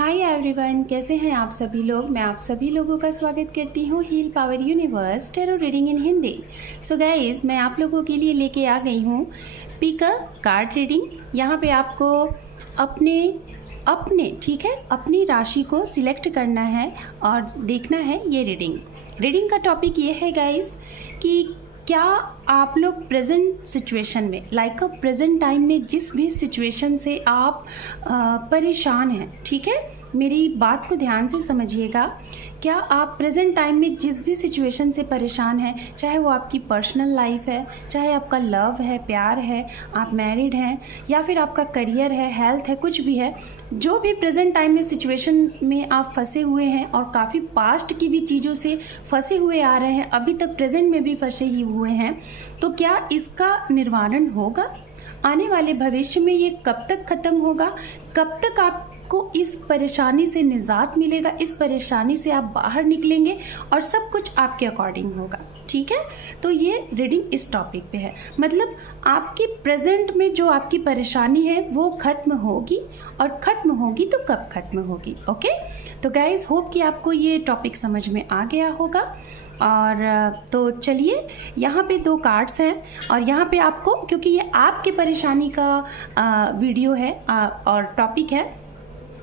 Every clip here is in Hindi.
हाय एवरीवन, कैसे हैं आप सभी लोग। मैं आप सभी लोगों का स्वागत करती हूँ heal power universe tarot reading in Hindi. So guys, मैं आप लोगों के लिए लेके आ गई हूँ पिक अ कार्ड रीडिंग। यहाँ पे आपको अपने ठीक है अपनी राशि को सिलेक्ट करना है और देखना है ये रीडिंग का टॉपिक ये है गाइज कि क्या आप लोग प्रेजेंट सिचुएशन में लाइक प्रेजेंट टाइम में जिस भी सिचुएशन से आप परेशान हैं, ठीक है, मेरी बात को ध्यान से समझिएगा। क्या आप प्रेजेंट टाइम में जिस भी सिचुएशन से परेशान हैं, चाहे वो आपकी पर्सनल लाइफ है, चाहे आपका लव है, प्यार है, आप मैरिड हैं, या फिर आपका करियर है, हेल्थ है, कुछ भी है, जो भी प्रेजेंट टाइम में सिचुएशन में आप फंसे हुए हैं और काफ़ी पास्ट की भी चीज़ों से फंसे हुए आ रहे हैं, अभी तक प्रेजेंट में भी फंसे ही हुए हैं, तो क्या इसका निवारण होगा? आने वाले भविष्य में ये कब तक खत्म होगा? कब तक आपको इस परेशानी से निजात मिलेगा? इस परेशानी से आप बाहर निकलेंगे और सब कुछ आपके अकॉर्डिंग होगा, ठीक है। तो ये रीडिंग इस टॉपिक पे है, मतलब आपकी प्रेजेंट में जो आपकी परेशानी है वो खत्म होगी, और खत्म होगी तो कब खत्म होगी। ओके, तो गाइज होप कि आपको ये टॉपिक समझ में आ गया होगा। और तो चलिए, यहाँ पे 2 कार्ड्स हैं और यहाँ पे आपको, क्योंकि ये आपके परेशानी का वीडियो है और टॉपिक है,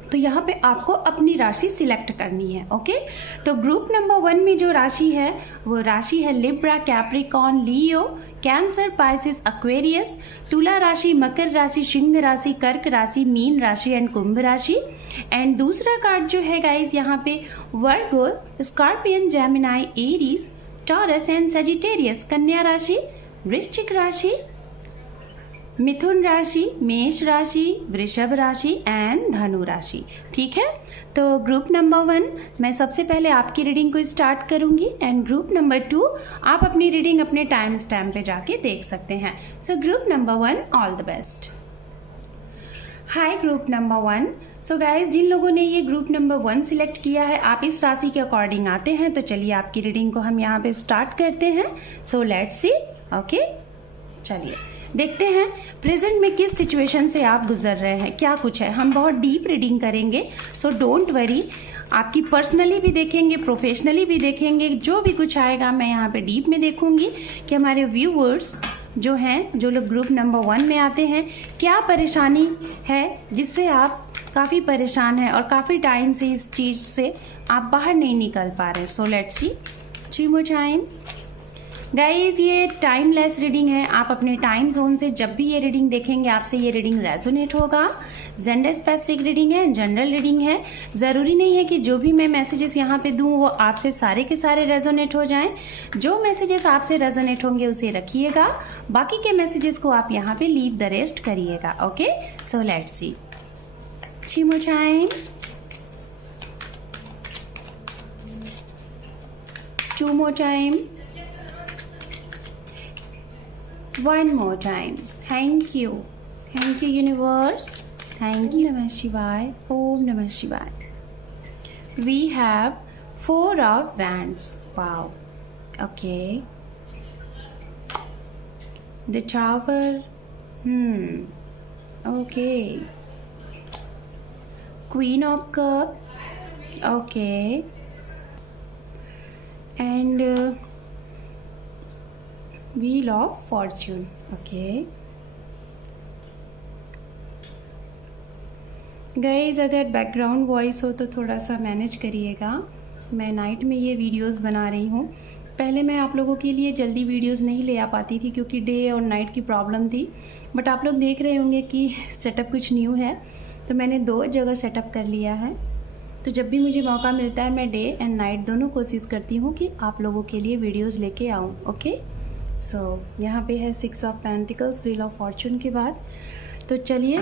तो यहाँ पे आपको अपनी राशि सिलेक्ट करनी है। ओके, तो ग्रुप नंबर 1 में जो राशि है वो राशि है लिब्रा, कैप्रिकॉर्न, लियो, कैंसर, पाइसिस, एक्वेरियस, तुला राशि, मकर राशि, सिंह राशि, कर्क राशि, मीन राशि एंड कुंभ राशि। एंड दूसरा कार्ड जो है गाइज यहाँ पे Virgo, Scorpion, Gemini, Aries, Taurus and Sagittarius, कन्या राशि, वृश्चिक राशि, मिथुन राशि, मेष राशि, वृषभ राशि एंड धनु राशि। ठीक है, तो ग्रुप नंबर 1 मैं सबसे पहले आपकी रीडिंग को स्टार्ट करूंगी एंड ग्रुप नंबर 2 आप अपनी रीडिंग अपने टाइम स्टैम्प पे जाके देख सकते हैं। So group number 1, all the best. Hi group number 1। So guys, जिन लोगों ने ये ग्रुप नंबर 1 सिलेक्ट किया है, आप इस राशि के अकॉर्डिंग आते हैं, तो चलिए आपकी रीडिंग को हम यहाँ पे स्टार्ट करते हैं। So let's see. ओके, चलिए देखते हैं प्रेजेंट में किस सिचुएशन से आप गुजर रहे हैं, क्या कुछ है। हम बहुत डीप रीडिंग करेंगे, सो डोंट वरी। आपकी पर्सनली भी देखेंगे, प्रोफेशनली भी देखेंगे, जो भी कुछ आएगा मैं यहाँ पे डीप में देखूंगी कि हमारे व्यूअर्स जो हैं, जो लोग ग्रुप नंबर 1 में आते हैं, क्या परेशानी है जिससे आप काफ़ी परेशान हैं और काफ़ी टाइम से इस चीज़ से आप बाहर नहीं निकल पा रहे हैं। So let's see. 3 more time guys, ये टाइमलेस रीडिंग है। आप अपने टाइम जोन से जब भी ये रीडिंग देखेंगे, आपसे ये रीडिंग रेजोनेट होगा। जेंडर स्पेसिफिक रीडिंग है, जनरल रीडिंग है। ज़रूरी नहीं है कि जो भी मैं मैसेजेस यहाँ पे दूँ वो आपसे सारे के सारे रेजोनेट हो जाएं। जो मैसेजेस आपसे रेजोनेट होंगे उसे रखिएगा, बाकी के मैसेजेस को आप यहाँ पे लीव द रेस्ट करिएगा। Okay, so let's see. 3 more time, 2 more time, 1 more time. Thank you universe. Thank you. Namah Shivaya. Om Namah Shivaya. We have 4 of Wands. Wow. Okay. The Tower. Okay. Queen of Cups. Okay. And Wheel of Fortune. Okay. Guys, अगर बैकग्राउंड वॉइस हो तो थोड़ा सा मैनेज करिएगा। मैं नाइट में ये वीडियोस बना रही हूँ। पहले मैं आप लोगों के लिए जल्दी वीडियोस नहीं ले आ पाती थी क्योंकि डे और नाइट की प्रॉब्लम थी, बट आप लोग देख रहे होंगे कि सेटअप कुछ न्यू है, तो मैंने 2 जगह सेटअप कर लिया है। तो जब भी मुझे मौका मिलता है मैं डे एंड नाइट दोनों कोशिश करती हूँ कि आप लोगों के लिए वीडियोज़ लेके आऊँ। ओके, सो यहाँ पे है 6 of pentacles, wheel of Fortune के बाद। तो चलिए,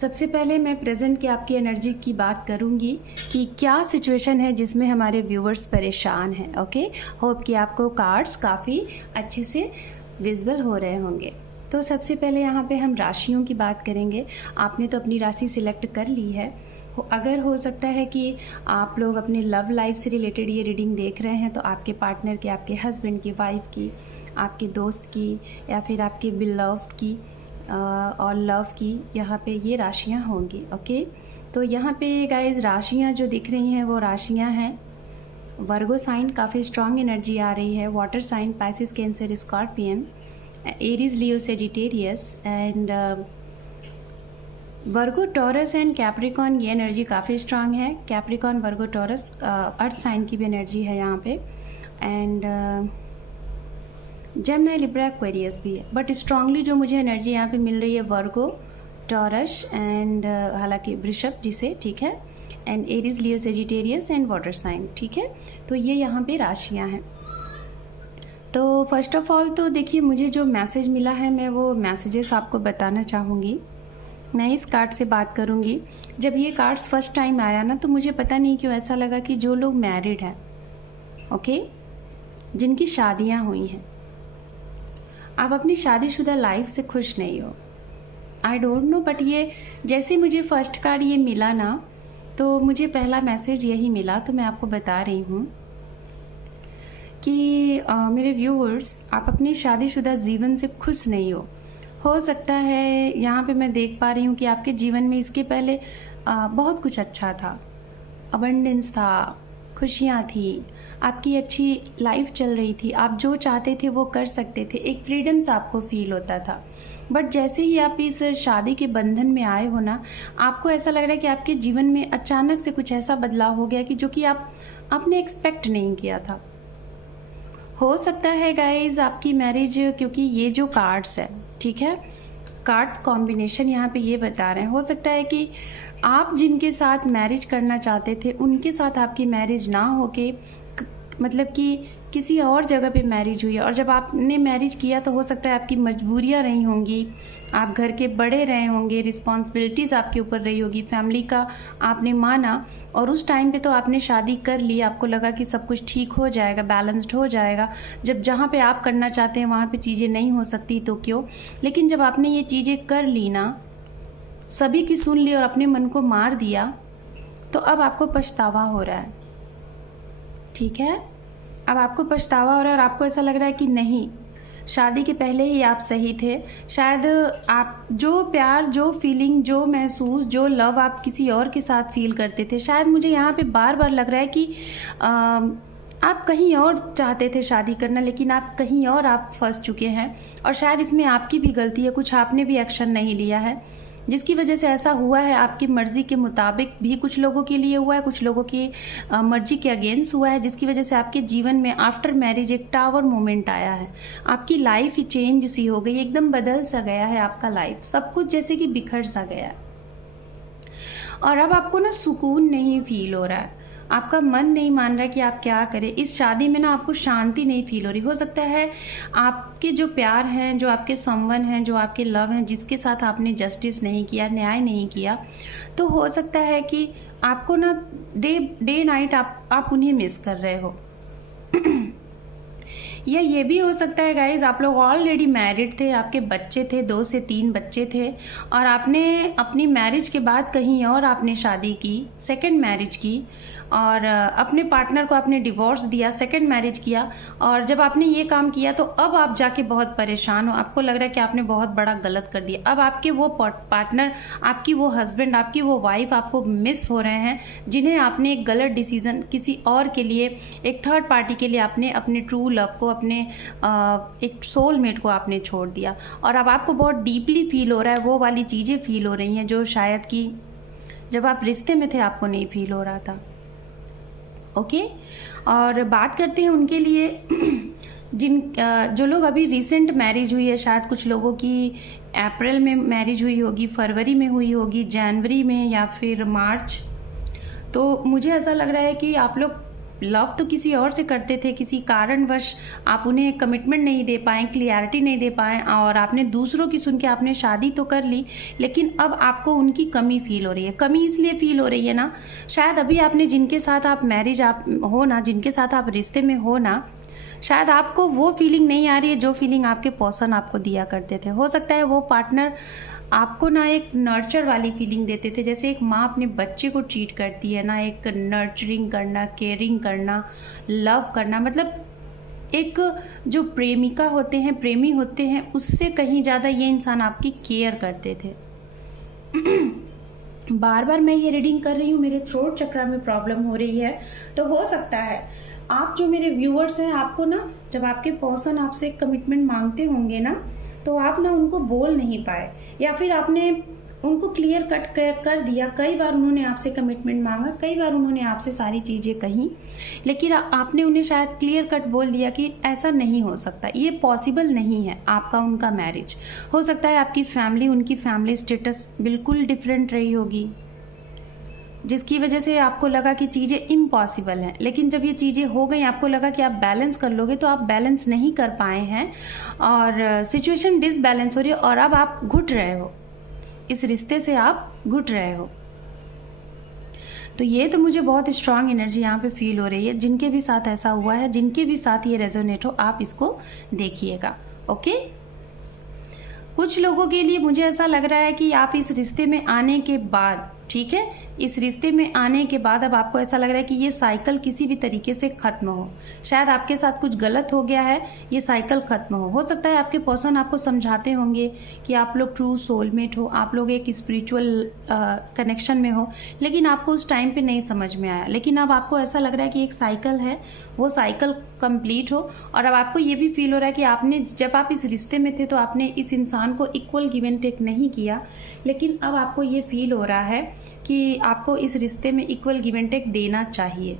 सबसे पहले मैं प्रेजेंट की आपकी एनर्जी की बात करूँगी कि क्या सिचुएशन है जिसमें हमारे व्यूअर्स परेशान हैं। ओके, होप कि आपको कार्ड्स काफ़ी अच्छे से विजिबल हो रहे होंगे। तो सबसे पहले यहाँ पे हम राशियों की बात करेंगे। आपने तो अपनी राशि सिलेक्ट कर ली है। अगर हो सकता है कि आप लोग अपने लव लाइफ से रिलेटेड ये रीडिंग देख रहे हैं, तो आपके पार्टनर की, आपके हस्बैंड की, वाइफ की, आपके दोस्त की, या फिर आपके बिलव्ड की और लव की यहाँ पे ये राशियाँ होंगी। ओके, तो यहाँ पे गाइज राशियाँ जो दिख रही हैं वो राशियाँ हैं वर्गो साइन, काफ़ी स्ट्रांग एनर्जी आ रही है। Water sign Pisces, Cancer, scorpion, Aries, Leo, Sagittarius and Virgo, Taurus and Capricorn. ये एनर्जी काफ़ी स्ट्रांग है। Capricorn, Virgo, Taurus earth sign की भी एनर्जी है यहाँ पे। एंड जेमिनी, लिब्रा, एक्वेरियस भी है। बट स्ट्रांगली जो मुझे एनर्जी यहाँ पे मिल रही है वर्गो, टॉरस एंड हालांकि वृषभ जिसे, ठीक है, and Aries, Leo, Sagittarius and water sign, ठीक है। तो ये यहाँ पे राशियाँ हैं। तो फर्स्ट ऑफ ऑल तो देखिए, मुझे जो मैसेज मिला है मैं वो मैसेजेस आपको बताना चाहूँगी। मैं इस कार्ड से बात करूँगी। जब ये कार्ड्स फर्स्ट टाइम आया ना, तो मुझे पता नहीं क्यों ऐसा लगा कि जो लोग मैरिड हैं, ओके, जिनकी शादियाँ हुई हैं, आप अपनी शादीशुदा लाइफ से खुश नहीं हो। आई डोंट नो, बट ये जैसे मुझे फर्स्ट कार्ड ये मिला ना, तो मुझे पहला मैसेज यही मिला। तो मैं आपको बता रही हूँ कि मेरे व्यूअर्स, आप अपनी शादीशुदा जीवन से खुश नहीं हो सकता है। यहाँ पे मैं देख पा रही हूँ कि आपके जीवन में इसके पहले बहुत कुछ अच्छा था, अबंडेंस था, खुशियाँ थी, आपकी अच्छी लाइफ चल रही थी, आप जो चाहते थे वो कर सकते थे, एक फ्रीडम सा आपको फील होता था। बट जैसे ही आप इस शादी के बंधन में आए हो ना, आपको ऐसा लग रहा है कि आपके जीवन में अचानक से कुछ ऐसा बदलाव हो गया कि जो कि आपने एक्सपेक्ट नहीं किया था। हो सकता है गाइज आपकी मैरिज, क्योंकि ये जो कार्ड्स है, ठीक है, कार्ड कॉम्बिनेशन यहाँ पे ये बता रहे हैं, हो सकता है कि आप जिनके साथ मैरिज करना चाहते थे उनके साथ आपकी मैरिज ना होके, मतलब कि किसी और जगह पे मैरिज हुई है। और जब आपने मैरिज किया तो हो सकता है आपकी मजबूरियां रही होंगी, आप घर के बड़े रहे होंगे, रिस्पॉन्सिबिलिटीज़ आपके ऊपर रही होगी, फैमिली का आपने माना, और उस टाइम पे तो आपने शादी कर ली, आपको लगा कि सब कुछ ठीक हो जाएगा, बैलेंस्ड हो जाएगा। जब जहाँ पे आप करना चाहते हैं वहाँ पे चीज़ें नहीं हो सकती तो क्यों, लेकिन जब आपने ये चीज़ें कर ली ना, सभी की सुन ली और अपने मन को मार दिया, तो अब आपको पछतावा हो रहा है, ठीक है। अब आपको पछतावा हो रहा है और आपको ऐसा लग रहा है कि नहीं, शादी के पहले ही आप सही थे। शायद आप जो प्यार, जो फीलिंग, जो महसूस, जो लव आप किसी और के साथ फील करते थे, शायद मुझे यहाँ पे बार बार लग रहा है कि आप कहीं और चाहते थे शादी करना, लेकिन आप कहीं और आप फंस चुके हैं। और शायद इसमें आपकी भी गलती है, कुछ आपने भी एक्शन नहीं लिया है, जिसकी वजह से ऐसा हुआ है। आपकी मर्जी के मुताबिक भी कुछ लोगों के लिए हुआ है, कुछ लोगों की मर्जी के अगेंस्ट हुआ है, जिसकी वजह से आपके जीवन में आफ्टर मैरिज एक टावर मोमेंट आया है। आपकी लाइफ ही चेंज सी हो गई, एकदम बदल सा गया है आपका लाइफ, सब कुछ जैसे कि बिखर सा गया है। और अब आपको ना सुकून नहीं फील हो रहा है, आपका मन नहीं मान रहा कि आप क्या करें। इस शादी में ना आपको शांति नहीं फील हो रही। हो सकता है आपके जो प्यार हैं, जो आपके संबंध हैं, जो आपके लव हैं, जिसके साथ आपने जस्टिस नहीं किया, न्याय नहीं किया, तो हो सकता है कि आपको ना डे नाइट आप उन्हें मिस कर रहे हो। या ये भी हो सकता है गाइज, आप लोग ऑलरेडी मैरिड थे, आपके बच्चे थे, 2 से 3 बच्चे थे, और आपने अपनी मैरिज के बाद कहीं और आपने शादी की, सेकंड मैरिज की, और अपने पार्टनर को आपने डिवोर्स दिया, सेकंड मैरिज किया। और जब आपने ये काम किया तो अब आप जाके बहुत परेशान हो, आपको लग रहा है कि आपने बहुत बड़ा गलत कर दिया। अब आपके वो पार्टनर, आपकी वो हस्बैंड, आपकी वो वाइफ आपको मिस हो रहे हैं, जिन्हें आपने एक गलत डिसीजन किसी और के लिए, एक थर्ड पार्टी के लिए आपने अपने ट्रू लव को, अपने एक सोलमेट को आपने छोड़ दिया। और अब आपको बहुत डीपली फील हो रहा है, वो वाली चीज़ें फील हो रही हैं जो शायद कि जब आप रिश्ते में थे आपको नहीं फील हो रहा था। ओके, और बात करते हैं उनके लिए जो लोग अभी रिसेंट मैरिज हुई है। शायद कुछ लोगों की अप्रैल में मैरिज हुई होगी, फरवरी में हुई होगी, जनवरी में, या फिर मार्च। तो मुझे ऐसा लग रहा है कि आप लोग लव तो किसी और से करते थे, किसी कारणवश आप उन्हें कमिटमेंट नहीं दे पाए, क्लियरिटी नहीं दे पाए, और आपने दूसरों की सुन के आपने शादी तो कर ली, लेकिन अब आपको उनकी कमी फील हो रही है। कमी इसलिए फील हो रही है ना, शायद अभी आपने जिनके साथ आप मैरिज आप हो ना, जिनके साथ आप रिश्ते में हो ना, शायद आपको वो फीलिंग नहीं आ रही है जो फीलिंग आपके पर्सन आपको दिया करते थे। हो सकता है वो पार्टनर आपको ना एक नर्चर वाली फीलिंग देते थे, जैसे एक माँ अपने बच्चे को ट्रीट करती है ना, एक नर्चरिंग करना, केयरिंग करना, लव करना, मतलब एक जो प्रेमिका होते हैं, प्रेमी होते हैं, उससे कहीं ज़्यादा ये इंसान आपकी केयर करते थे। बार बार मैं ये रीडिंग कर रही हूँ, मेरे थ्रोट चक्र में प्रॉब्लम हो रही है। तो हो सकता है आप जो मेरे व्यूअर्स हैं, आपको ना जब आपके पर्सन आपसे कमिटमेंट मांगते होंगे ना, तो आप ना उनको बोल नहीं पाए, या फिर आपने उनको क्लियर कट कर दिया। कई बार उन्होंने आपसे कमिटमेंट मांगा, कई बार उन्होंने आपसे सारी चीज़ें कही, लेकिन आपने उन्हें शायद क्लियर कट बोल दिया कि ऐसा नहीं हो सकता, ये पॉसिबल नहीं है आपका उनका मैरिज। हो सकता है आपकी फैमिली, उनकी फैमिली स्टेटस बिल्कुल डिफरेंट रही होगी, जिसकी वजह से आपको लगा कि चीज़ें इम्पॉसिबल हैं। लेकिन जब ये चीज़ें हो गई, आपको लगा कि आप बैलेंस कर लोगे, तो आप बैलेंस नहीं कर पाए हैं और सिचुएशन डिसबैलेंस हो रही है और अब आप घुट रहे हो, इस रिश्ते से आप घुट रहे हो। तो ये तो मुझे बहुत स्ट्रांग एनर्जी यहाँ पे फील हो रही है। जिनके भी साथ ऐसा हुआ है, जिनके भी साथ ये रेजोनेट हो, आप इसको देखिएगा। ओके, कुछ लोगों के लिए मुझे ऐसा लग रहा है कि आप इस रिश्ते में आने के बाद, ठीक है, इस रिश्ते में आने के बाद अब आपको ऐसा लग रहा है कि ये साइकिल किसी भी तरीके से खत्म हो। शायद आपके साथ कुछ गलत हो गया है, ये साइकिल खत्म हो सकता है आपके पर्सन आपको समझाते होंगे कि आप लोग ट्रू सोलमेट हो, आप लोग एक स्पिरिचुअल कनेक्शन में हो, लेकिन आपको उस टाइम पे नहीं समझ में आया। लेकिन अब आपको ऐसा लग रहा है कि एक साइकिल है, वो साइकिल कंप्लीट हो। और अब आपको ये भी फील हो रहा है कि आपने, जब आप इस रिश्ते में थे तो आपने इस इंसान को इक्वल गिव एंड टेक नहीं किया, लेकिन अब आपको ये फील हो रहा है कि आपको इस रिश्ते में इक्वल गिव एंड टेक देना चाहिए।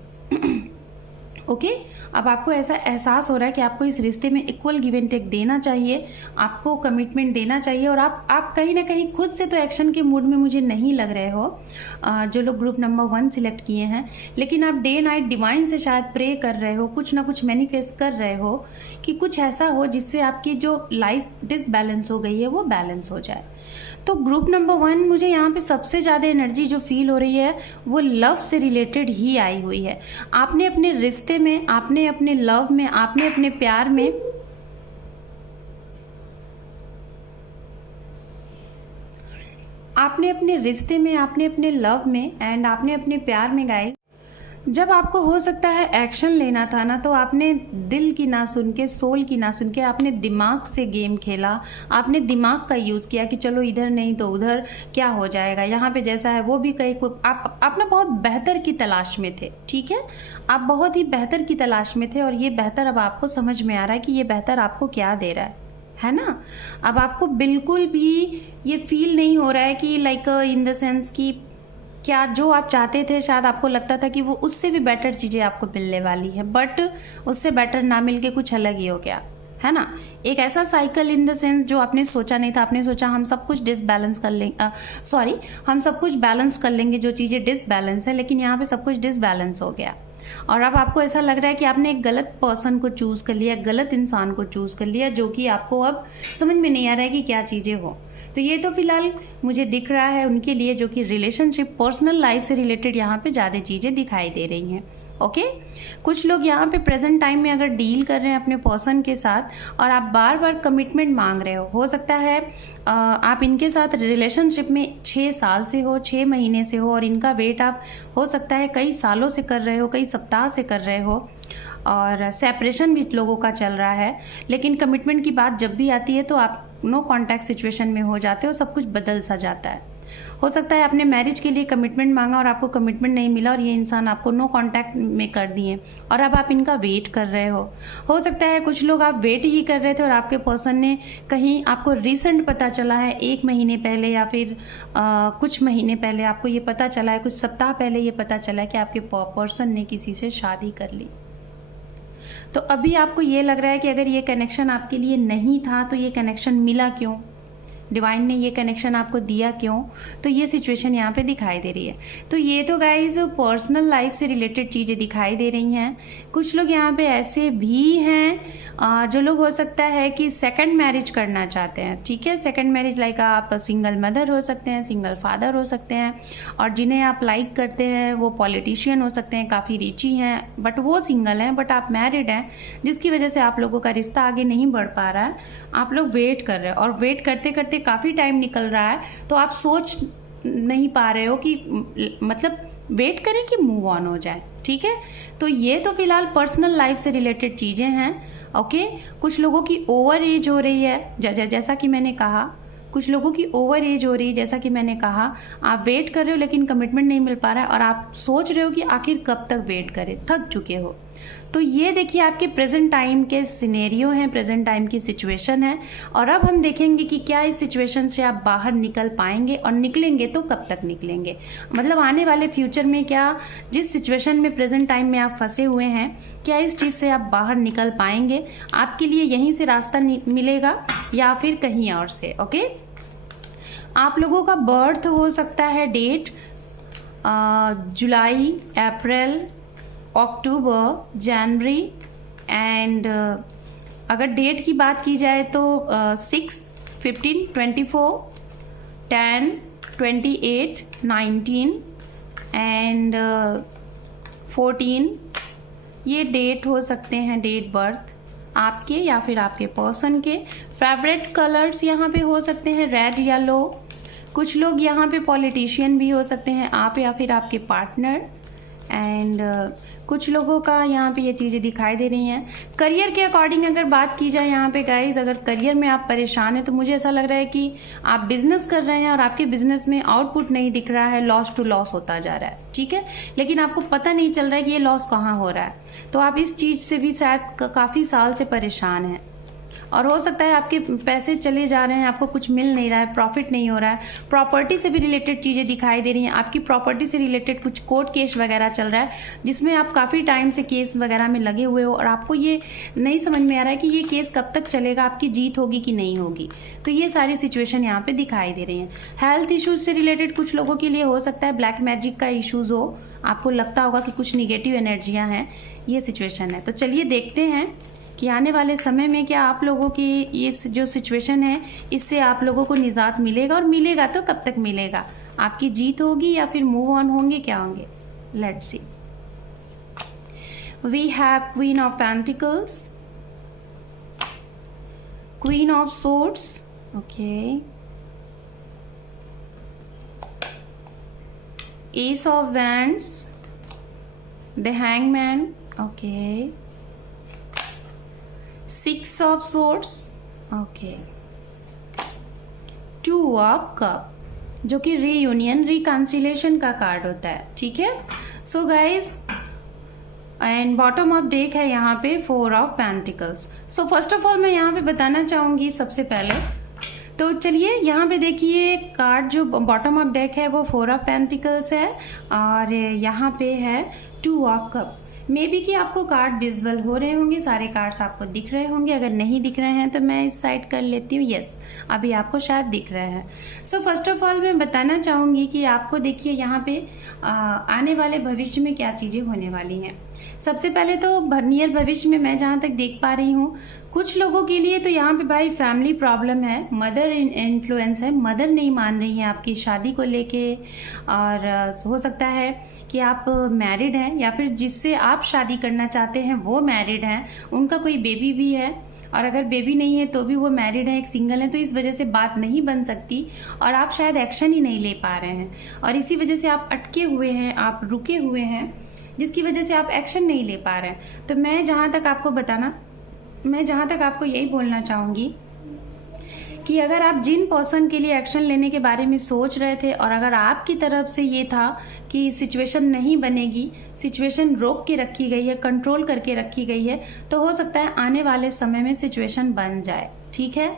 ओके, अब आपको ऐसा एहसास हो रहा है कि आपको इस रिश्ते में इक्वल गिव एंड टेक देना चाहिए, आपको कमिटमेंट देना चाहिए। और आप कहीं ना कहीं खुद से तो एक्शन के मूड में मुझे नहीं लग रहे हो, जो लोग ग्रुप नंबर 1 सिलेक्ट किए हैं, लेकिन आप डे नाइट डिवाइन से शायद प्रे कर रहे हो, कुछ ना कुछ मैनिफेस्ट कर रहे हो कि कुछ ऐसा हो जिससे आपकी जो लाइफ डिसबैलेंस हो गई है वो बैलेंस हो जाए। तो ग्रुप नंबर 1, मुझे यहाँ पे सबसे ज्यादा एनर्जी जो फील हो रही है वो लव से रिलेटेड ही आई हुई है। आपने अपने रिश्ते में, आपने अपने लव में, आपने अपने प्यार में आपने अपने रिश्ते में, आपने अपने लव में एंड आपने अपने प्यार में गाए, जब आपको हो सकता है एक्शन लेना था ना, तो आपने दिल की ना सुन के, सोल की ना सुन के, आपने दिमाग से गेम खेला, आपने दिमाग का यूज किया कि चलो इधर नहीं तो उधर, क्या हो जाएगा, यहाँ पे जैसा है वो भी कहीं। आप ना बहुत बेहतर की तलाश में थे, ठीक है, आप बहुत ही बेहतर की तलाश में थे और ये बेहतर अब आपको समझ में आ रहा है कि ये बेहतर आपको क्या दे रहा है ना। अब आपको बिल्कुल भी ये फील नहीं हो रहा है कि लाइक इन द सेंस कि क्या जो आप चाहते थे, शायद आपको लगता था कि वो उससे भी बेटर चीजें आपको मिलने वाली है, बट उससे बेटर ना मिलके कुछ अलग ही हो गया, है ना। एक ऐसा साइकिल इन द सेंस जो आपने सोचा नहीं था। आपने सोचा हम सब कुछ डिसबैलेंस कर लेंगे, हम सब कुछ बैलेंस कर लेंगे जो चीजें डिसबैलेंस है, लेकिन यहाँ पे सब कुछ डिसबैलेंस हो गया। और अब आपको ऐसा लग रहा है कि आपने एक गलत पर्सन को चूज कर लिया, गलत इंसान को चूज कर लिया, जो कि आपको अब समझ में नहीं आ रहा है कि क्या चीजें हो। तो ये तो फिलहाल मुझे दिख रहा है उनके लिए, जो कि रिलेशनशिप, पर्सनल लाइफ से रिलेटेड यहाँ पे ज्यादा चीजें दिखाई दे रही हैं। ओके, कुछ लोग यहाँ पे प्रेजेंट टाइम में अगर डील कर रहे हैं अपने पर्सन के साथ और आप बार बार कमिटमेंट मांग रहे हो सकता है आप इनके साथ रिलेशनशिप में 6 साल से हो, 6 महीने से हो, और इनका वेट आप हो सकता है कई सालों से कर रहे हो, कई सप्ताह से कर रहे हो, और सेपरेशन भी लोगों का चल रहा है। लेकिन कमिटमेंट की बात जब भी आती है तो आप नो कॉन्टैक्ट सिचुएशन में हो जाते हो, सब कुछ बदल सा जाता है। हो सकता है आपने मैरिज के लिए कमिटमेंट मांगा और आपको कमिटमेंट नहीं मिला और ये इंसान आपको नो कांटेक्ट में कर दिए और अब आप इनका वेट कर रहे हो सकता है कुछ लोग आप वेट ही कर रहे थे और आपके पर्सन ने कहीं, आपको रिसेंट पता चला है 1 महीने पहले या फिर कुछ महीने पहले आपको ये पता चला है, कुछ सप्ताह पहले ये पता चला है कि आपके पर्सन ने किसी से शादी कर ली। तो अभी आपको ये लग रहा है कि अगर ये कनेक्शन आपके लिए नहीं था तो ये कनेक्शन मिला क्यों, डिवाइन ने ये कनेक्शन आपको दिया क्यों। तो ये सिचुएशन यहाँ पे दिखाई दे रही है। तो ये तो गाइज पर्सनल लाइफ से रिलेटेड चीजें दिखाई दे रही हैं। कुछ लोग यहाँ पे ऐसे भी हैं जो लोग हो सकता है कि सेकंड मैरिज करना चाहते हैं, ठीक है। सेकंड मैरिज लाइक आप सिंगल मदर हो सकते हैं, सिंगल फादर हो सकते हैं, और जिन्हें आप लाइक करते हैं वो पॉलिटिशियन हो सकते हैं, काफी रिची हैं बट वो सिंगल हैं, बट आप मैरिड हैं, जिसकी वजह से आप लोगों का रिश्ता आगे नहीं बढ़ पा रहा है। आप लोग वेट कर रहे हैं और वेट करते करते काफी टाइम निकल रहा है, तो आप सोच नहीं पा रहे हो कि मतलब वेट करें कि मूव ऑन हो जाए, ठीक है। तो ये तो फिलहाल पर्सनल लाइफ से रिलेटेड चीजें हैं। ओके, कुछ लोगों की ओवर एज हो रही है, जैसा कि मैंने कहा कुछ लोगों की ओवर एज हो रही है, जैसा कि मैंने कहा आप वेट कर रहे हो लेकिन कमिटमेंट नहीं मिल पा रहा है और आप सोच रहे हो कि आखिर कब तक वेट करें, थक चुके हो। तो ये देखिए आपके प्रेजेंट टाइम के सिनेरियो हैं, प्रेजेंट टाइम की सिचुएशन है। और अब हम देखेंगे कि क्या इस सिचुएशन से आप बाहर निकल पाएंगे और निकलेंगे तो कब तक निकलेंगे, मतलब आने वाले फ्यूचर में क्या जिस सिचुएशन में प्रेजेंट टाइम में आप फंसे हुए हैं क्या इस चीज़ से आप बाहर निकल पाएंगे, आपके लिए यहीं से रास्ता मिलेगा या फिर कहीं और से। ओके, आप लोगों का बर्थ हो सकता है date July, April, October, January and अगर डेट की बात की जाए तो 6, 15, 24, 10, 28, 19 एंड 14 ये डेट हो सकते हैं, डेट बर्थ आपके या फिर आपके पर्सन के। फेवरेट कलर्स यहाँ पे हो सकते हैं रेड, येलो। कुछ लोग यहाँ पे पॉलिटिशियन भी हो सकते हैं, आप या फिर आपके पार्टनर। एंड कुछ लोगों का यहाँ पे ये चीज़ें दिखाई दे रही हैं। करियर के अकॉर्डिंग अगर बात की जाए यहाँ पे गाइज, अगर करियर में आप परेशान हैं तो मुझे ऐसा लग रहा है कि आप बिजनेस कर रहे हैं और आपके बिजनेस में आउटपुट नहीं दिख रहा है, लॉस टू लॉस होता जा रहा है, ठीक है, लेकिन आपको पता नहीं चल रहा है कि ये लॉस कहाँ हो रहा है। तो आप इस चीज़ से भी शायद काफ़ी साल से परेशान हैं और हो सकता है आपके पैसे चले जा रहे हैं, आपको कुछ मिल नहीं रहा है, प्रॉफिट नहीं हो रहा है। प्रॉपर्टी से भी रिलेटेड चीज़ें दिखाई दे रही हैं, आपकी प्रॉपर्टी से रिलेटेड कुछ कोर्ट केस वगैरह चल रहा है जिसमें आप काफ़ी टाइम से केस वगैरह में लगे हुए हो और आपको ये नहीं समझ में आ रहा है कि ये केस कब तक चलेगा, आपकी जीत होगी कि नहीं होगी। तो ये सारी सिचुएशन यहाँ पे दिखाई दे रही हैं। हेल्थ इश्यूज से रिलेटेड कुछ लोगों के लिए हो सकता है ब्लैक मैजिक का इश्यूज हो, आपको लगता होगा कि कुछ निगेटिव एनर्जियाँ हैं, ये सिचुएशन है। तो चलिए देखते हैं कि आने वाले समय में क्या आप लोगों की ये जो सिचुएशन है इससे आप लोगों को निजात मिलेगा और मिलेगा तो कब तक मिलेगा, आपकी जीत होगी या फिर मूव ऑन होंगे, क्या होंगे। Let's see. We have queen of pentacles, queen of swords, okay, ace of wands, the hangman, okay, 6 of swords, okay, 2 of cup जो कि रीयूनियन रिकंसिलेशन का कार्ड होता है, ठीक है। So guys and bottom of deck है यहाँ पे 4 of pentacles. So first of all मैं यहाँ पे बताना चाहूंगी सबसे पहले, तो चलिए यहाँ पे देखिए कार्ड जो बॉटम ऑफ डेक है वो 4 of पेंटिकल्स है और यहाँ पे है 2 of कप। मे बी कि आपको कार्ड विजुअल हो रहे होंगे, सारे कार्ड्स आपको दिख रहे होंगे, अगर नहीं दिख रहे हैं तो मैं इस साइड कर लेती हूँ। यस, अभी आपको शायद दिख रहे हैं। सो फर्स्ट ऑफ ऑल मैं बताना चाहूंगी कि आपको देखिए यहाँ पे आने वाले भविष्य में क्या चीजें होने वाली हैं। सबसे पहले तो नियर भविष्य में मैं जहाँ तक देख पा रही हूँ कुछ लोगों के लिए तो यहाँ पे भाई फैमिली प्रॉब्लम है, मदर इन्फ्लुएंस है, मदर नहीं मान रही है आपकी शादी को लेके, और हो सकता है कि आप मैरिड हैं या फिर जिससे आप शादी करना चाहते हैं वो मैरिड हैं, उनका कोई बेबी भी है, और अगर बेबी नहीं है तो भी वो मैरिड है, एक सिंगल है, तो इस वजह से बात नहीं बन सकती और आप शायद एक्शन ही नहीं ले पा रहे हैं और इसी वजह से आप अटके हुए हैं, आप रुके हुए हैं, जिसकी वजह से आप एक्शन नहीं ले पा रहे हैं। तो मैं जहाँ तक आपको यही बोलना चाहूँगी कि अगर आप जिन पर्सन के लिए एक्शन लेने के बारे में सोच रहे थे और अगर आपकी तरफ से ये था कि सिचुएशन नहीं बनेगी, सिचुएशन रोक के रखी गई है, कंट्रोल करके रखी गई है, तो हो सकता है आने वाले समय में सिचुएशन बन जाए, ठीक है।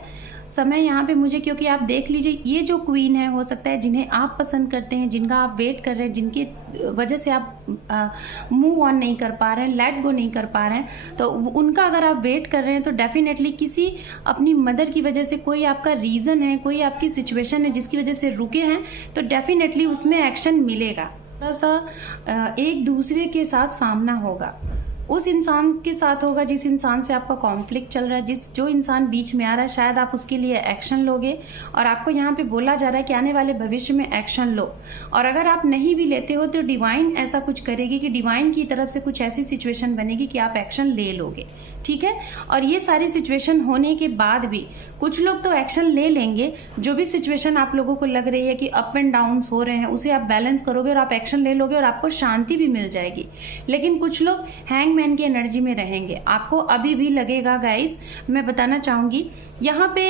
समय यहाँ पे मुझे, क्योंकि आप देख लीजिए ये जो क्वीन है, हो सकता है जिन्हें आप पसंद करते हैं, जिनका आप वेट कर रहे हैं, जिनकी वजह से आप मूव ऑन नहीं कर पा रहे हैं, लेट गो नहीं कर पा रहे हैं, तो उनका अगर आप वेट कर रहे हैं तो डेफिनेटली किसी अपनी मदर की वजह से कोई आपका रीज़न है, कोई आपकी सिचुएशन है जिसकी वजह से रुके हैं, तो डेफिनेटली उसमें एक्शन मिलेगा। थोड़ा सा एक दूसरे के साथ सामना होगा, उस इंसान के साथ होगा जिस इंसान से आपका कॉन्फ्लिक्ट चल रहा है, जो इंसान बीच में आ रहा है, शायद आप उसके लिए एक्शन लोगे और आपको यहाँ पे बोला जा रहा है कि आने वाले भविष्य में एक्शन लो, और अगर आप नहीं भी लेते हो तो डिवाइन ऐसा कुछ करेगी कि डिवाइन की तरफ से कुछ ऐसी सिचुएशन बनेगी कि आप एक्शन ले लोगे, ठीक है। और ये सारी सिचुएशन होने के बाद भी कुछ लोग तो एक्शन ले लेंगे, जो भी सिचुएशन आप लोगों को लग रही है कि अप एंड डाउन हो रहे हैं उसे आप बैलेंस करोगे और आप एक्शन ले लोगे और आपको शांति भी मिल जाएगी। लेकिन कुछ लोग हैंग हैंगमैन की एनर्जी में रहेंगे। आपको अभी भी लगेगा गाइस, मैं बताना चाहूंगी यहाँ पे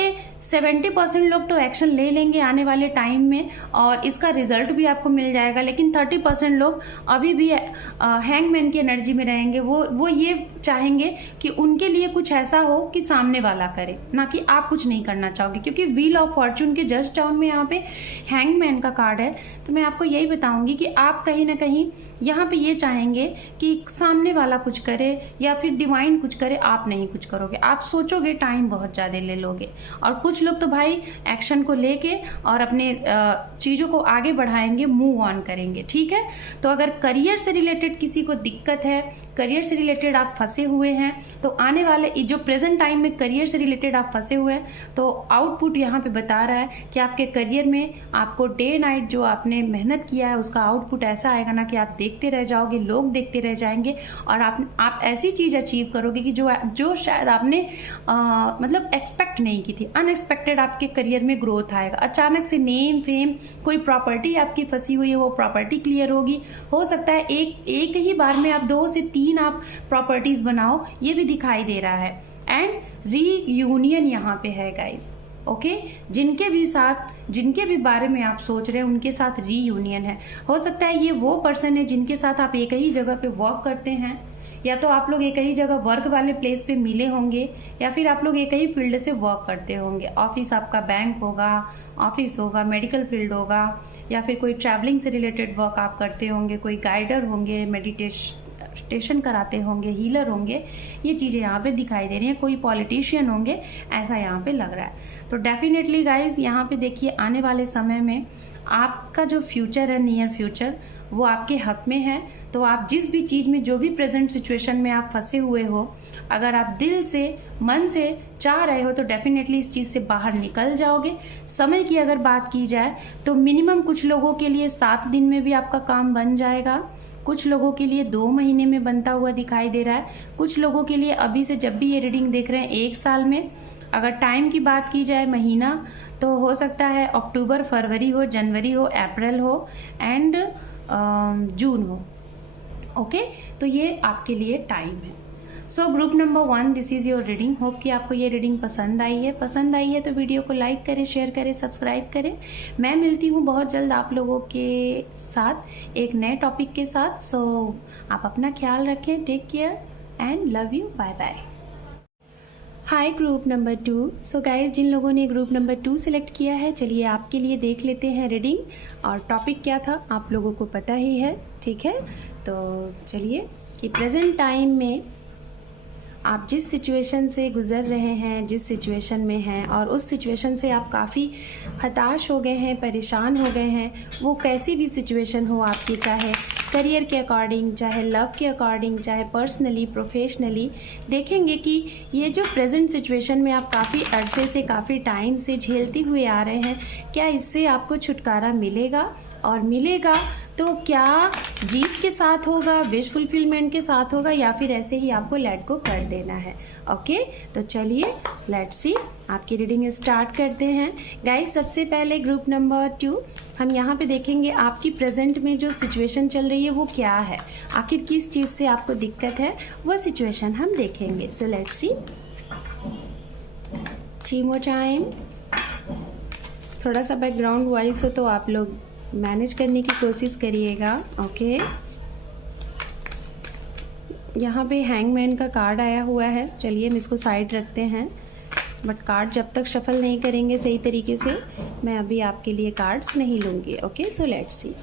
70% लोग तो एक्शन ले लेंगे आने वाले टाइम में और इसका रिजल्ट भी आपको मिल जाएगा, लेकिन 30% लोग अभी भी हैंगमैन की एनर्जी में रहेंगे। वो ये चाहेंगे कि उनके लिए कुछ ऐसा हो कि सामने वाला करे, ना कि आप कुछ नहीं करना चाहोगे, क्योंकि व्हील ऑफ फॉर्चून के जस्ट डाउन में यहाँ पे हैंगमैन का कार्ड है। तो मैं आपको यही बताऊंगी कि आप कहीं ना कहीं यहाँ पे ये चाहेंगे कि सामने वाला कुछ करे या फिर डिवाइन कुछ करे, आप नहीं कुछ करोगे। आप सोचोगे, टाइम बहुत ज्यादा ले लोगे, और कुछ लोग तो भाई एक्शन को लेके और अपने चीजों को आगे बढ़ाएंगे, मूव ऑन करेंगे। ठीक है, तो अगर करियर से रिलेटेड किसी को दिक्कत है, करियर से रिलेटेड आप फंसे हुए हैं, तो आने वाले जो प्रेजेंट टाइम में करियर से रिलेटेड आप फंसे हुए हैं, तो आउटपुट यहाँ पे बता रहा है कि आपके करियर में आपको डे नाइट जो आपने मेहनत किया है उसका आउटपुट ऐसा आएगा ना कि आप देखते रह जाओगे, लोग देखते रह जाएंगे, और आप ऐसी चीज अचीव करोगे कि जो शायद आपने मतलब एक्सपेक्ट नहीं की थी। अनएक्सपेक्टेड आपके करियर में ग्रोथ आएगा। अचानक से नेम फेम, कोई प्रॉपर्टी आपकी फंसी हुई है वो प्रॉपर्टी क्लियर होगी। हो सकता है एक ही बार में आप 2 से 3 आप प्रॉपर्टीज बनाओ, ये भी दिखाई दे रहा है। एंड रीयूनियन यहाँ पे है गाइस। ओके, जिनके भी बारे में आप सोच रहे हैं उनके साथ रीयूनियन है। हो सकता है ये वो पर्सन है जिनके साथ आप एक ही जगह पे वर्क करते हैं, या तो आप लोग एक ही जगह वर्क वाले प्लेस पे मिले होंगे, या फिर आप लोग एक ही फील्ड से वर्क करते होंगे। ऑफिस आपका बैंक होगा, ऑफिस होगा, मेडिकल फील्ड होगा, या फिर कोई ट्रैवलिंग से रिलेटेड वर्क आप करते होंगे, कोई गाइडर होंगे, मेडिटेशन कराते होंगे, हीलर होंगे। ये चीजें यहाँ पे दिखाई दे रही हैं। कोई पॉलिटिशियन होंगे, ऐसा यहाँ पे लग रहा है। तो डेफिनेटली गाइज यहाँ पे देखिए, आने वाले समय में आपका जो फ्यूचर है, नियर फ्यूचर, वो आपके हक में है। तो आप जिस भी चीज में, जो भी प्रेजेंट सिचुएशन में आप फंसे हुए हो, अगर आप दिल से, मन से चाह रहे हो तो डेफिनेटली इस चीज से बाहर निकल जाओगे। समय की अगर बात की जाए तो मिनिमम कुछ लोगों के लिए 7 दिन में भी आपका काम बन जाएगा, कुछ लोगों के लिए 2 महीने में बनता हुआ दिखाई दे रहा है, कुछ लोगों के लिए अभी से जब भी ये रीडिंग देख रहे हैं 1 साल में। अगर टाइम की बात की जाए, महीना, तो हो सकता है अक्टूबर, फरवरी हो, जनवरी हो, अप्रैल हो एंड जून हो। ओके, तो ये आपके लिए टाइम है। सो group number 1, this is your reading. Hope कि आपको ये रीडिंग पसंद आई है तो वीडियो को लाइक करें, शेयर करें, सब्सक्राइब करें। मैं मिलती हूँ बहुत जल्द आप लोगों के साथ एक नए टॉपिक के साथ। सो आप अपना ख्याल रखें, take care and love you, bye bye. Hi group number 2। So guys, जिन लोगों ने ग्रुप नंबर 2 सिलेक्ट किया है, चलिए आपके लिए देख लेते हैं रीडिंग। और टॉपिक क्या था आप लोगों को पता ही है, ठीक है। तो चलिए, कि प्रेजेंट टाइम में आप जिस सिचुएशन से गुजर रहे हैं, जिस सिचुएशन में हैं, और उस सिचुएशन से आप काफ़ी हताश हो गए हैं, परेशान हो गए हैं, वो कैसी भी सिचुएशन हो आपकी, चाहे करियर के अकॉर्डिंग, चाहे लव के अकॉर्डिंग, चाहे पर्सनली, प्रोफेशनली, देखेंगे कि ये जो प्रेजेंट सिचुएशन में आप काफ़ी अरसे से, काफ़ी टाइम से झेलते हुए आ रहे हैं, क्या इससे आपको छुटकारा मिलेगा? और मिलेगा तो क्या जीत के साथ होगा, विश फुलफिलमेंट के साथ होगा, या फिर ऐसे ही आपको लेट गो कर देना है? ओके, तो चलिए लेट्स सी, आपकी रीडिंग स्टार्ट करते हैं गाइस। सबसे पहले ग्रुप नंबर 2, हम यहाँ पे देखेंगे आपकी प्रेजेंट में जो सिचुएशन चल रही है वो क्या है, आखिर किस चीज़ से आपको दिक्कत है, वो सिचुएशन हम देखेंगे। So let's see, 3 more time. थोड़ा सा बैकग्राउंड वॉइस हो तो आप लोग मैनेज करने की कोशिश करिएगा। ओके, यहाँ पे हैंगमैन का कार्ड आया हुआ है। चलिए हम इसको साइड रखते हैं, बट कार्ड जब तक शफल नहीं करेंगे सही तरीके से, मैं अभी आपके लिए कार्ड्स नहीं लूँगी। Okay, so let's see.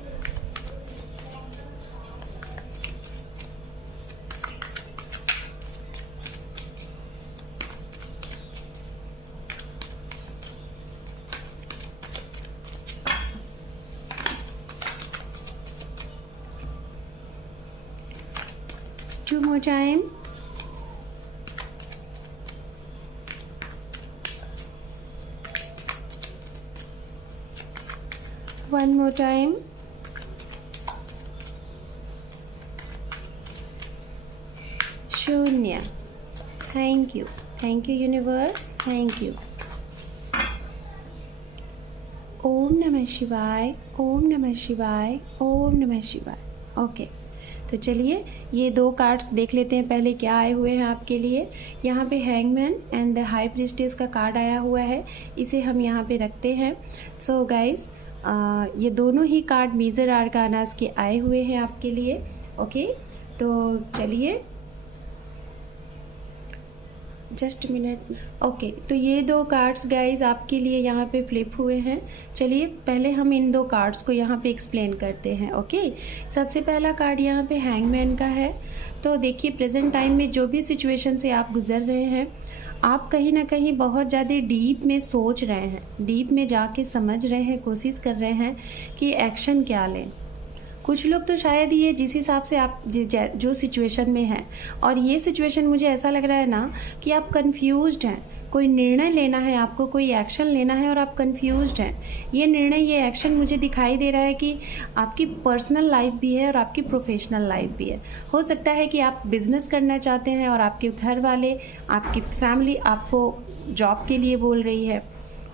Two more time. One more time. शून्य। Thank you. Thank you universe. Thank you. ओम नमः शिवाय, ओम नमः शिवाय, ओम नमः शिवाय। ओके, तो चलिए ये 2 कार्ड्स देख लेते हैं पहले क्या आए हुए हैं आपके लिए। यहाँ पे hangman and the high priestess का कार्ड आया हुआ है, इसे हम यहाँ पे रखते हैं। सो गाइस ये दोनों ही कार्ड मेजर आर्कानास के आए हुए हैं आपके लिए। ओके, तो चलिए जस्ट मिनट। ओके, तो ये 2 कार्ड्स गाइज आपके लिए यहाँ पे फ्लिप हुए हैं। चलिए पहले हम इन 2 कार्ड्स को यहाँ पे एक्सप्लेन करते हैं। ओके, सबसे पहला कार्ड यहाँ पे हैंगमैन का है। तो देखिए प्रेजेंट टाइम में जो भी सिचुएशन से आप गुजर रहे हैं, आप कहीं ना कहीं बहुत ज़्यादा डीप में सोच रहे हैं, डीप में जाके समझ रहे हैं, कोशिश कर रहे हैं कि एक्शन क्या लें। कुछ लोग तो शायद ये जिस हिसाब से आप जो सिचुएशन में हैं, और ये सिचुएशन मुझे ऐसा लग रहा है ना कि आप कंफ्यूज्ड हैं, कोई निर्णय लेना है आपको, कोई एक्शन लेना है और आप कंफ्यूज्ड हैं। ये निर्णय, ये एक्शन मुझे दिखाई दे रहा है कि आपकी पर्सनल लाइफ भी है और आपकी प्रोफेशनल लाइफ भी है। हो सकता है कि आप बिजनेस करना चाहते हैं और आपके घर वाले, आपकी फैमिली आपको जॉब के लिए बोल रही है।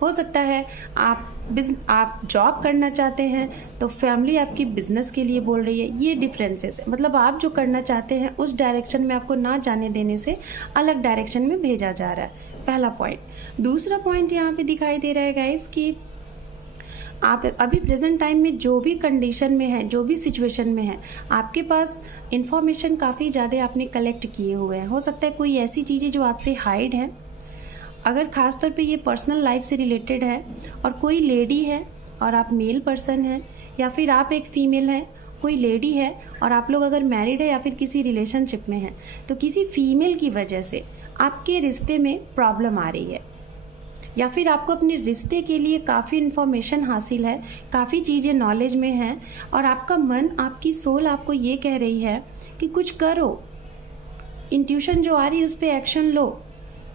हो सकता है आप जॉब करना चाहते हैं तो फैमिली आपकी बिजनेस के लिए बोल रही है। ये डिफरेंसेस है, मतलब आप जो करना चाहते हैं उस डायरेक्शन में आपको ना जाने देने से अलग डायरेक्शन में भेजा जा रहा है, पहला पॉइंट। दूसरा पॉइंट यहाँ पे दिखाई दे रहा है गाइस कि आप अभी प्रेजेंट टाइम में जो भी कंडीशन में है, जो भी सिचुएशन में है, आपके पास इंफॉर्मेशन काफ़ी ज़्यादा आपने कलेक्ट किए हुए हैं। हो सकता है कोई ऐसी चीज़ें जो आपसे हाइड है, अगर खास तौर पे ये पर्सनल लाइफ से रिलेटेड है और कोई लेडी है और आप मेल पर्सन हैं, या फिर आप एक फीमेल हैं, कोई लेडी है और आप लोग अगर मैरिड है या फिर किसी रिलेशनशिप में हैं, तो किसी फीमेल की वजह से आपके रिश्ते में प्रॉब्लम आ रही है, या फिर आपको अपने रिश्ते के लिए काफ़ी इन्फॉर्मेशन हासिल है, काफ़ी चीज़ें नॉलेज में हैं और आपका मन, आपकी सोल आपको ये कह रही है कि कुछ करो, इंट्यूशन जो आ रही है उस पर एक्शन लो,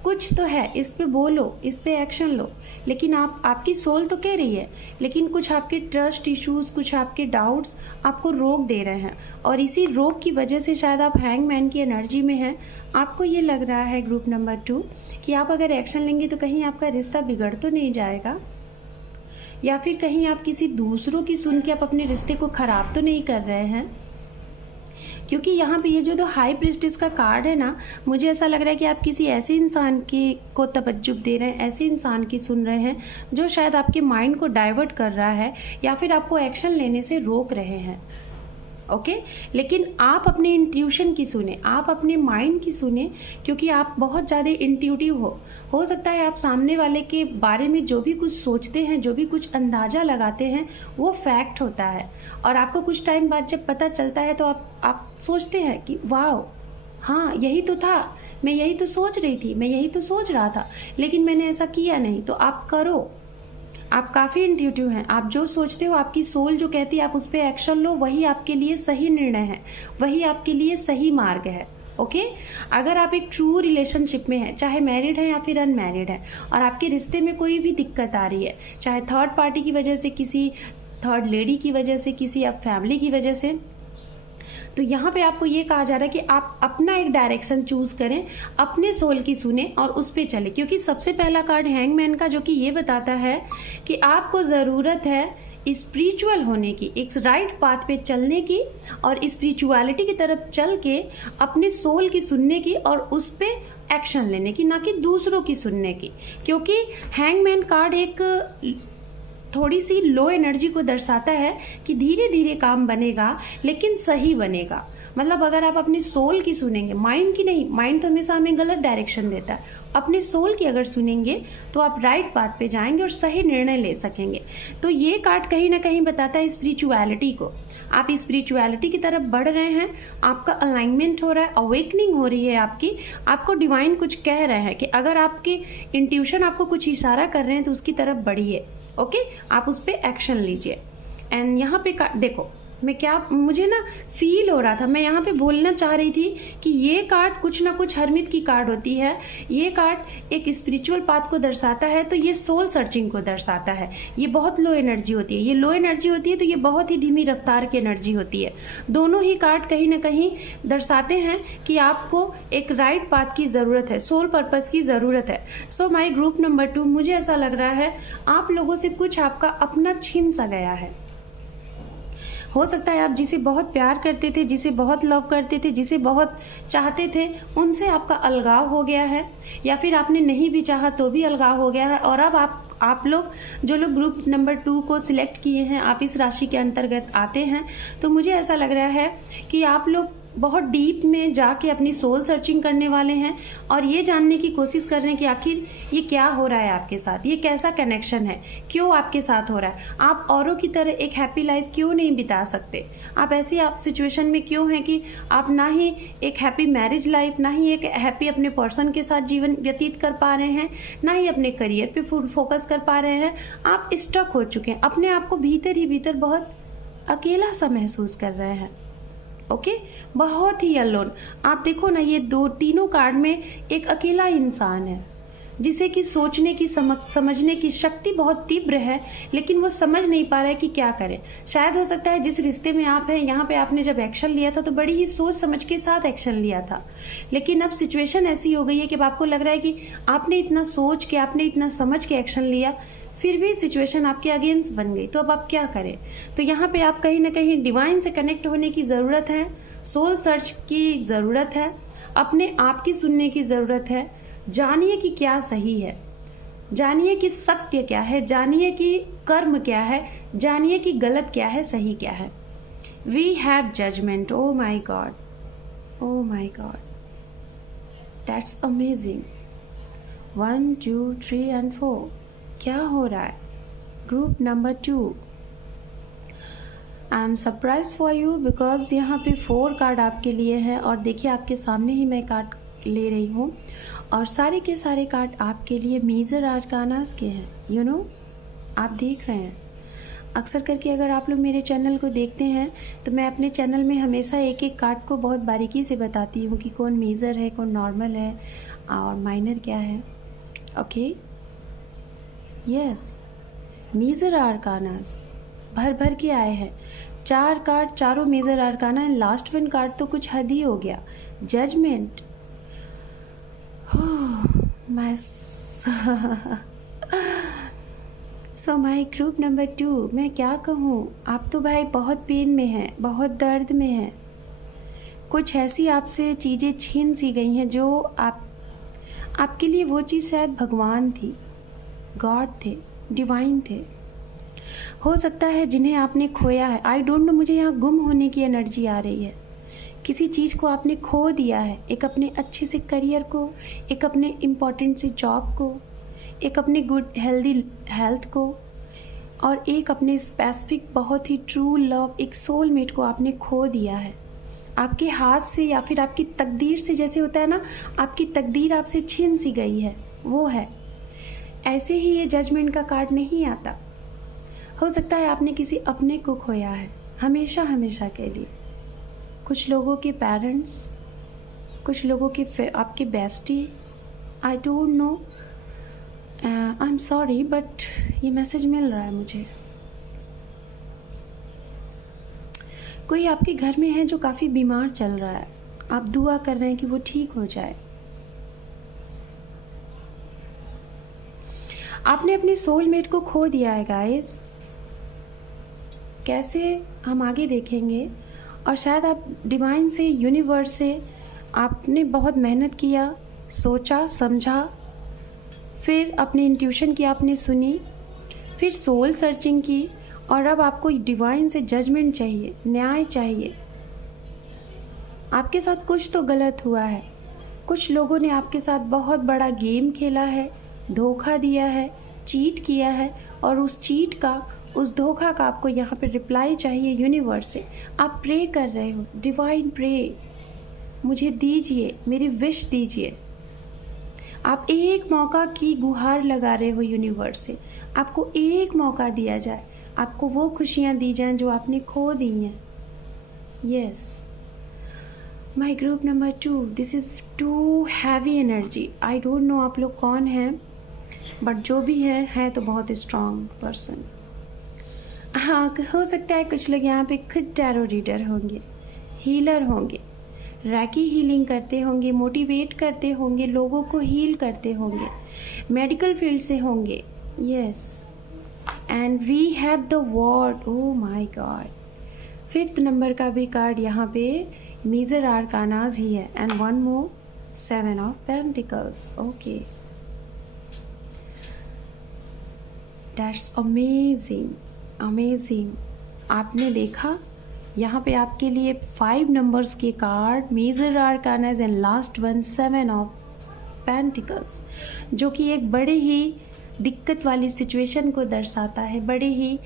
कुछ तो है इस पे बोलो, इस पे एक्शन लो। लेकिन आपकी सोल तो कह रही है, लेकिन कुछ आपके ट्रस्ट इश्यूज, कुछ आपके डाउट्स आपको रोक दे रहे हैं, और इसी रोक की वजह से शायद आप हैंगमैन की एनर्जी में हैं। आपको ये लग रहा है ग्रुप नंबर 2 कि आप अगर एक्शन लेंगे तो कहीं आपका रिश्ता बिगड़ तो नहीं जाएगा, या फिर कहीं आप किसी दूसरों की सुन के आप अपने रिश्ते को खराब तो नहीं कर रहे हैं। क्योंकि यहाँ पे ये जो हाई प्रीस्टेस का कार्ड है ना, मुझे ऐसा लग रहा है कि आप किसी ऐसे इंसान की को तवज्जुह दे रहे हैं, ऐसे इंसान की सुन रहे हैं जो शायद आपके माइंड को डाइवर्ट कर रहा है या फिर आपको एक्शन लेने से रोक रहे हैं। ओके, लेकिन आप अपने इंट्यूशन की सुने, आप अपने माइंड की सुने, क्योंकि आप बहुत ज़्यादा इंट्यूटिव हो सकता है आप सामने वाले के बारे में जो भी कुछ सोचते हैं, जो भी कुछ अंदाजा लगाते हैं वो फैक्ट होता है, और आपको कुछ टाइम बाद जब पता चलता है तो आप सोचते हैं कि वाह, हाँ यही तो था, मैं यही तो सोच रही थी, मैं यही तो सोच रहा था, लेकिन मैंने ऐसा किया नहीं। तो आप करो, आप काफ़ी इंट्यूटिव हैं, आप जो सोचते हो, आपकी सोल जो कहती है आप उस पर एक्शन लो, वही आपके लिए सही निर्णय है, वही आपके लिए सही मार्ग है। ओके, अगर आप एक ट्रू रिलेशनशिप में हैं, चाहे मैरिड है या फिर अनमैरिड है, और आपके रिश्ते में कोई भी दिक्कत आ रही है, चाहे थर्ड पार्टी की वजह से, किसी थर्ड लेडी की वजह से, किसी आप फैमिली की वजह से, तो यहाँ पे आपको ये कहा जा रहा है कि आप अपना एक डायरेक्शन चूज करें, अपने सोल की सुने और उस पे चले। क्योंकि सबसे पहला कार्ड हैंगमैन का जो कि ये बताता है कि आपको ज़रूरत है स्पिरिचुअल होने की, एक राइट पाथ पे चलने की, और स्पिरिचुअलिटी की तरफ चल के अपने सोल की सुनने की और उस पे एक्शन लेने की, ना कि दूसरों की सुनने की। क्योंकि हैंगमैन कार्ड एक थोड़ी सी लो एनर्जी को दर्शाता है कि धीरे धीरे काम बनेगा लेकिन सही बनेगा। मतलब अगर आप अपनी सोल की सुनेंगे, माइंड की नहीं, माइंड तो हमेशा हमें गलत डायरेक्शन देता है, अपने सोल की अगर सुनेंगे तो आप राइट पाथ पे जाएंगे और सही निर्णय ले सकेंगे। तो ये कार्ड कहीं ना कहीं बताता है स्पिरिचुअलिटी को, आप स्पिरिचुअलिटी की तरफ बढ़ रहे हैं, आपका अलाइनमेंट हो रहा है, अवेकनिंग हो रही है आपको डिवाइन कुछ कह रहे हैं कि अगर आपकी इंट्यूशन आपको कुछ इशारा कर रहे हैं तो उसकी तरफ बढ़िए। ओके, आप उस पर एक्शन लीजिए। एंड यहाँ पे देखो मुझे ना फील हो रहा था, मैं यहाँ पे बोलना चाह रही थी कि ये कार्ड कुछ ना कुछ हरमित की कार्ड होती है, ये कार्ड एक स्पिरिचुअल पाथ को दर्शाता है, तो ये सोल सर्चिंग को दर्शाता है। ये बहुत लो एनर्जी होती है, ये लो एनर्जी होती है तो ये बहुत ही धीमी रफ्तार की एनर्जी होती है। दोनों ही कार्ड कहीं ना कहीं दर्शाते हैं कि आपको एक राइट पाथ की जरूरत है, सोल पर्पस की जरूरत है। सो माई ग्रुप नंबर 2, मुझे ऐसा लग रहा है आप लोगों से कुछ आपका अपना छीन सा गया है। हो सकता है आप जिसे बहुत प्यार करते थे, जिसे बहुत लव करते थे, जिसे बहुत चाहते थे, उनसे आपका अलगाव हो गया है, या फिर आपने नहीं भी चाहा तो भी अलगाव हो गया है। और अब आप लोग जो लोग ग्रुप नंबर 2 को सिलेक्ट किए हैं, आप इस राशि के अंतर्गत आते हैं, तो मुझे ऐसा लग रहा है कि आप लोग बहुत डीप में जाके अपनी सोल सर्चिंग करने वाले हैं और ये जानने की कोशिश कर रहे हैं कि आखिर ये क्या हो रहा है आपके साथ, ये कैसा कनेक्शन है, क्यों आपके साथ हो रहा है, आप औरों की तरह एक हैप्पी लाइफ क्यों नहीं बिता सकते, आप सिचुएशन में क्यों हैं कि आप ना ही एक हैप्पी मैरिज लाइफ, ना ही एक हैप्पी अपने पर्सन के साथ जीवन व्यतीत कर पा रहे हैं, ना ही अपने करियर पे फोकस कर पा रहे हैं। आप स्टक हो चुके हैं, अपने आप को भीतर ही भीतर बहुत अकेला सा महसूस कर रहे हैं। ओके, बहुत ही अलोन। आप देखो ना, ये तीनों कार्ड में एक अकेला इंसान है जिसे कि सोचने की समझने की शक्ति बहुत तीव्र है, लेकिन वो समझ नहीं पा रहा है कि क्या करे। शायद हो सकता है जिस रिश्ते में आप हैं, यहाँ पे आपने जब एक्शन लिया था तो बड़ी ही सोच समझ के साथ एक्शन लिया था, लेकिन अब सिचुएशन ऐसी हो गई है कि अब आपको लग रहा है कि आपने इतना सोच के, आपने इतना समझ के एक्शन लिया, फिर भी सिचुएशन आपके अगेंस्ट बन गई, तो अब आप क्या करें। तो यहाँ पे आप कहीं ना कहीं डिवाइन से कनेक्ट होने की ज़रूरत है, सोल सर्च की ज़रूरत है, अपने आप की सुनने की ज़रूरत है। जानिए कि क्या सही है, जानिए कि सत्य क्या है, जानिए कि कर्म क्या है, जानिए कि गलत क्या है, सही क्या है। We have judgement. Oh my god, oh my god, that's amazing. 1 2 3 and 4 क्या हो रहा है। Group number 2, I am surprise for you because यहाँ पे 4 कार्ड आपके लिए हैं, और देखिए आपके सामने ही मैं कार्ड ले रही हूँ, और सारे के सारे कार्ड आपके लिए मेजर आर्कानास के हैं। यू नो, आप देख रहे हैं, अक्सर करके अगर आप लोग मेरे चैनल को देखते हैं तो मैं अपने चैनल में हमेशा एक एक कार्ड को बहुत बारीकी से बताती हूँ कि कौन मेजर है, कौन नॉर्मल है और माइनर क्या है। ओके, यस, मेजर आर्कानास भर भर के आए हैं। 4 कार्ड, चारों major arcana and last 1 card तो कुछ हद ही हो गया, judgement. My so my group number 2, मैं क्या कहूँ, आप तो भाई बहुत पेन में हैं, बहुत दर्द में हैं। कुछ ऐसी आपसे चीज़ें छीन सी गई हैं जो आपके लिए वो चीज़ शायद भगवान थी, गॉड थे, डिवाइन थे। हो सकता है जिन्हें आपने खोया है। आई डोंट नो, मुझे यहाँ गुम होने की एनर्जी आ रही है। किसी चीज़ को आपने खो दिया है, एक अपने अच्छे से करियर को, एक अपने इम्पोर्टेंट से जॉब को, एक अपने गुड हेल्दी हेल्थ को, और एक अपने स्पेसिफिक बहुत ही ट्रू लव, एक सोलमेट को आपने खो दिया है। आपके हाथ से या फिर आपकी तकदीर से, जैसे होता है ना, आपकी तकदीर आपसे छीन सी गई है, वो है। ऐसे ही ये जजमेंट का कार्ड नहीं आता। हो सकता है आपने किसी अपने को खोया है, हमेशा हमेशा के लिए। कुछ लोगों के पेरेंट्स, कुछ लोगों के आपके bestie, I don't no, I am sorry, but ये मैसेज मिल रहा है मुझे। कोई आपके घर में है जो काफ़ी बीमार चल रहा है, आप दुआ कर रहे हैं कि वो ठीक हो जाए। आपने अपने सोलमेट को खो दिया है गाइस। कैसे, हम आगे देखेंगे। और शायद आप डिवाइन से, यूनिवर्स से आपने बहुत मेहनत किया, सोचा समझा, फिर अपने इंट्यूशन की आपने सुनी, फिर सोल सर्चिंग की, और अब आपको डिवाइन से जजमेंट चाहिए, न्याय चाहिए। आपके साथ कुछ तो गलत हुआ है, कुछ लोगों ने आपके साथ बहुत बड़ा गेम खेला है, धोखा दिया है, चीट किया है, और उस चीट का, उस धोखा का आपको यहाँ पे रिप्लाई चाहिए यूनिवर्स से। आप प्रे कर रहे हो, डिवाइन प्रे, मुझे दीजिए, मेरी विश दीजिए। आप एक मौका की गुहार लगा रहे हो यूनिवर्स से, आपको एक मौका दिया जाए, आपको वो खुशियाँ दी जाएं जो आपने खो दी हैं। Yes, my group number 2, this is too heavy energy. I don't know आप लोग कौन हैं, बट जो भी है तो बहुत स्ट्रॉन्ग पर्सन। हाँ, हो सकता है कुछ लोग यहाँ पे खुद टैरो रीडर होंगे, हीलर होंगे, रैकी हीलिंग करते होंगे, मोटिवेट करते होंगे, लोगों को हील करते होंगे, मेडिकल फील्ड से होंगे। Yes, and we have the word, oh my God, 5th number का भी कार्ड यहाँ पे मेजर आर्कानाज ही है and one more 7 of pentacles. Okay, that's amazing amazing. आपने देखा यहाँ पे आपके लिए 5 नंबर्स के card, major arcanas and last one 7 of pentacles, जो कि एक बड़े ही दिक्कत वाली सिचुएशन को दर्शाता है, बड़े ही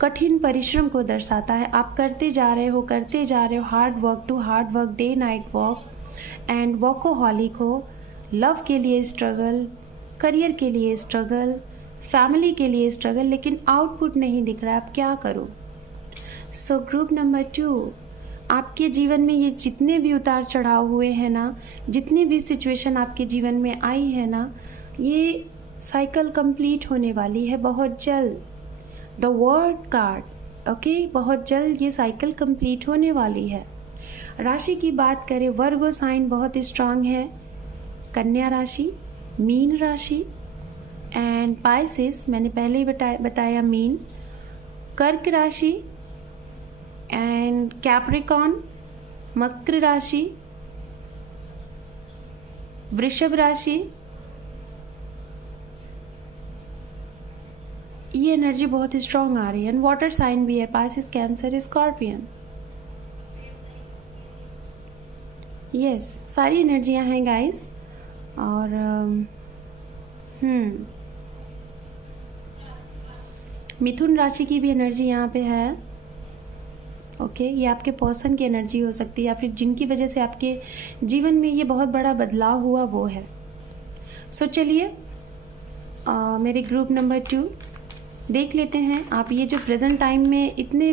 कठिन परिश्रम को दर्शाता है। आप करते जा रहे हो hard work, day night work and workaholic हो, लव के लिए स्ट्रगल, करियर के लिए स्ट्रगल, फैमिली के लिए स्ट्रगल, लेकिन आउटपुट नहीं दिख रहा है। आप क्या करो? सो ग्रुप नंबर 2, आपके जीवन में ये जितने भी उतार चढ़ाव हुए हैं ना, जितने भी सिचुएशन आपके जीवन में आई है ना, ये साइकिल कंप्लीट होने वाली है बहुत जल्द। द वर्ड कार्ड, ओके, बहुत जल्द ये साइकिल कंप्लीट होने वाली है। राशि की बात करें, वर्गो साइन बहुत स्ट्रांग है, कन्या राशि, मीन राशि एंड पाइसेस, मैंने पहले ही बताया मीन, कर्क राशि एंड कैप्रिकॉन, मकर राशि, वृषभ राशि। ये एनर्जी बहुत स्ट्रांग आ रही है एंड वाटर साइन भी है, पाइसेस, कैंसर, स्कॉर्पियन। यस, सारी एनर्जियां हैं गाइस। और मिथुन राशि की भी एनर्जी यहाँ पे है। ओके, ये आपके पर्सन की एनर्जी हो सकती है या फिर जिनकी वजह से आपके जीवन में ये बहुत बड़ा बदलाव हुआ वो है। सो चलिए मेरे ग्रुप नंबर 2 देख लेते हैं। आप ये जो प्रेजेंट टाइम में इतने,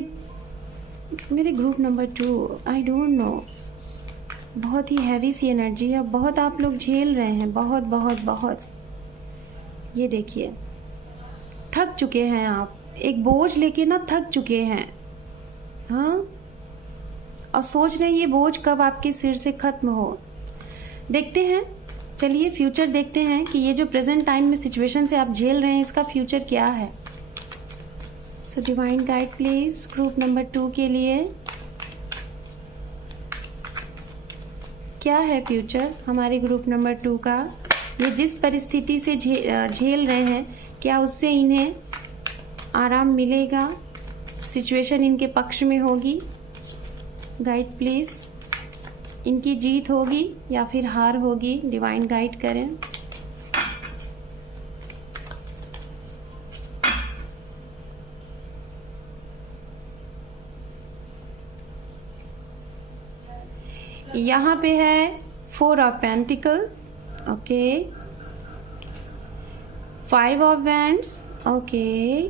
मेरे group number 2 I don't no, बहुत ही हैवी सी एनर्जी है, बहुत आप लोग झेल रहे हैं, बहुत बहुत बहुत। ये देखिए, थक चुके हैं आप, एक बोझ लेके ना थक चुके हैं, हाँ, और सोच रहे हैं ये बोझ कब आपके सिर से खत्म हो। देखते हैं, चलिए फ्यूचर देखते हैं कि ये जो प्रेजेंट टाइम में सिचुएशन से आप झेल रहे हैं इसका फ्यूचर क्या है। So divine guide please group number 2 के लिए क्या है फ्यूचर हमारे ग्रुप नंबर 2 का। ये जिस परिस्थिति से झेल रहे हैं, क्या उससे इन्हें आराम मिलेगा, सिचुएशन इनके पक्ष में होगी? गाइड प्लीज, इनकी जीत होगी या फिर हार होगी? डिवाइन गाइड करें। यहाँ पे है 4 of pentacle, okay, 5 of wands, okay,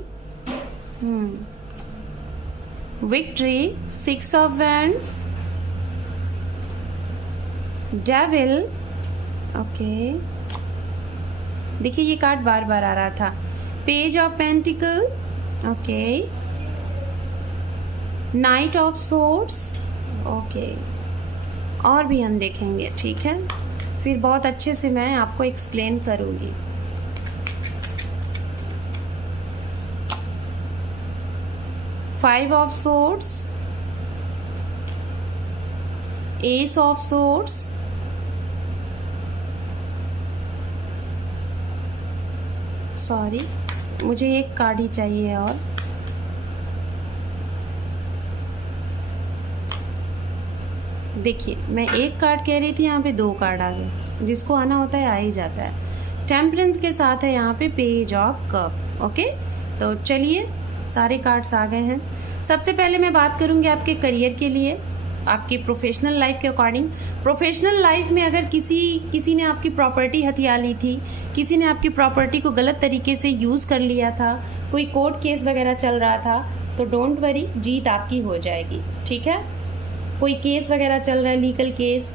victory, 6 of wands, devil, okay, देखिए ये कार्ड बार बार आ रहा था, page of pentacle, okay, night of swords, okay, और भी हम देखेंगे, ठीक है, फिर बहुत अच्छे से मैं आपको एक्सप्लेन करूंगी। Five of swords, S of swords, sorry मुझे एक कार्ड ही चाहिए और देखिए मैं एक कार्ड कह रही थी, यहाँ पे 2 कार्ड आ गए, जिसको आना होता है आ ही जाता है। टेम्परेंस के साथ है यहाँ पे पेज ऑफ कप, ओके। तो चलिए सारे कार्ड्स आ गए हैं। सबसे पहले मैं बात करूंगी आपके करियर के लिए, आपके प्रोफेशनल लाइफ के अकॉर्डिंग। प्रोफेशनल लाइफ में अगर किसी ने आपकी प्रॉपर्टी हथिया ली थी, किसी ने आपकी प्रॉपर्टी को गलत तरीके से यूज कर लिया था, कोई कोर्ट केस वगैरह चल रहा था, तो डोंट वरी, जीत आपकी हो जाएगी, ठीक है। कोई केस वगैरह चल रहा है, लीगल केस,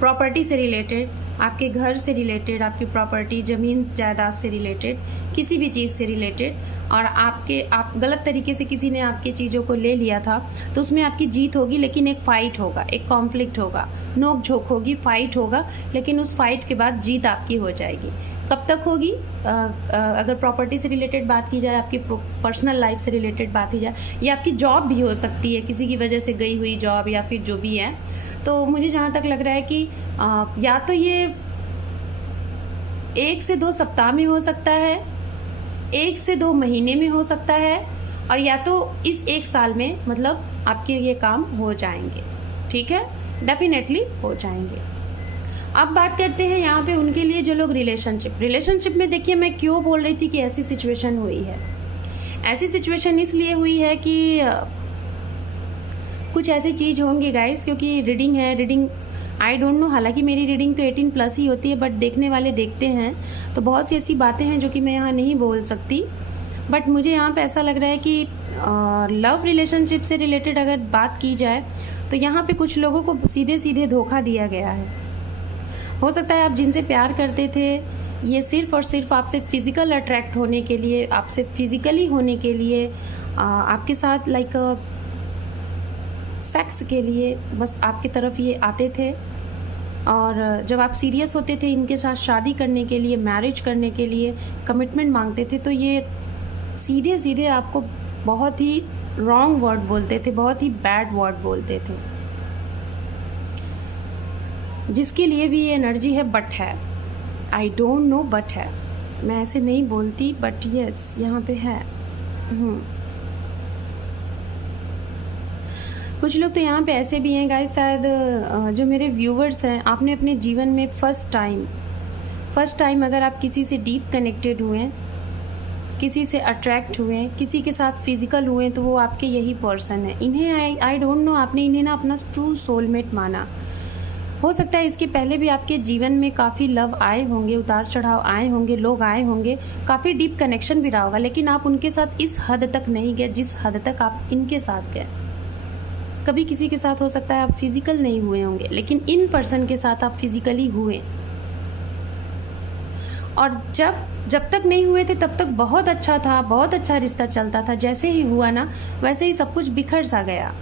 प्रॉपर्टी से रिलेटेड, आपके घर से रिलेटेड, आपकी प्रॉपर्टी, जमीन जायदाद से रिलेटेड, किसी भी चीज़ से रिलेटेड, और आप गलत तरीके से किसी ने आपकी चीज़ों को ले लिया था, तो उसमें आपकी जीत होगी, लेकिन एक फाइट होगा, एक कॉन्फ्लिक्ट होगा, नोक झोंक होगी, फाइट होगा, लेकिन उस फाइट के बाद जीत आपकी हो जाएगी। कब तक होगी? अगर प्रॉपर्टी से रिलेटेड बात की जाए, आपकी पर्सनल लाइफ से रिलेटेड बात की जाए, या आपकी जॉब भी हो सकती है, किसी की वजह से गई हुई जॉब या फिर जो भी है, तो मुझे जहाँ तक लग रहा है कि या तो ये 1 से 2 सप्ताह में हो सकता है, 1 से 2 महीने में हो सकता है, और या तो इस 1 साल में मतलब आपके ये काम हो जाएंगे। ठीक है, डेफिनेटली हो जाएंगे। अब बात करते हैं यहाँ पे उनके लिए जो लोग रिलेशनशिप में, देखिए मैं क्यों बोल रही थी कि ऐसी सिचुएशन हुई है। ऐसी सिचुएशन इसलिए हुई है कि कुछ ऐसी चीज होंगी गाइस, क्योंकि रीडिंग है, रीडिंग आई डोंट नो, हालांकि मेरी रीडिंग तो 18+ ही होती है, बट देखने वाले देखते हैं, तो बहुत सी ऐसी बातें हैं जो कि मैं यहाँ नहीं बोल सकती। बट मुझे यहाँ पे ऐसा लग रहा है कि लव रिलेशनशिप से रिलेटेड अगर बात की जाए तो यहाँ पे कुछ लोगों को सीधे सीधे धोखा दिया गया है। हो सकता है आप जिनसे प्यार करते थे, ये सिर्फ और सिर्फ आपसे फिजिकल अट्रैक्ट होने के लिए, आपसे फिजिकली होने के लिए, आपके साथ लाइक सेक्स के लिए बस आपकी तरफ ये आते थे, और जब आप सीरियस होते थे इनके साथ शादी करने के लिए, मैरिज करने के लिए, कमिटमेंट मांगते थे, तो ये सीधे सीधे आपको बहुत ही रॉन्ग वर्ड बोलते थे, बहुत ही बैड वर्ड बोलते थे, जिसके लिए भी ये एनर्जी है, बट है, आई डोंट नो, बट है, मैं ऐसे नहीं बोलती, बट यस यहाँ पे है। कुछ लोग तो यहाँ पे ऐसे भी हैं गाइस, शायद जो मेरे व्यूवर्स हैं, आपने अपने जीवन में फर्स्ट टाइम अगर आप किसी से डीप कनेक्टेड हुए, किसी से अट्रैक्ट हुए, किसी के साथ फिजिकल हुए, तो वो आपके यही पर्सन है। इन्हें आई डोंट नो, आपने इन्हें ना अपना ट्रू सोलमेट माना। हो सकता है इसके पहले भी आपके जीवन में काफ़ी लव आए होंगे, उतार चढ़ाव आए होंगे, लोग आए होंगे, काफ़ी डीप कनेक्शन भी रहा होगा, लेकिन आप उनके साथ इस हद तक नहीं गए जिस हद तक आप इनके साथ गए। कभी किसी के साथ हो सकता है आप फिजिकल नहीं हुए होंगे, लेकिन इन पर्सन के साथ आप फिजिकली हुए, और जब तक नहीं हुए थे तब तक बहुत अच्छा था, बहुत अच्छा रिश्ता चलता था। जैसे ही हुआ ना, वैसे ही सब कुछ बिखर सा गया।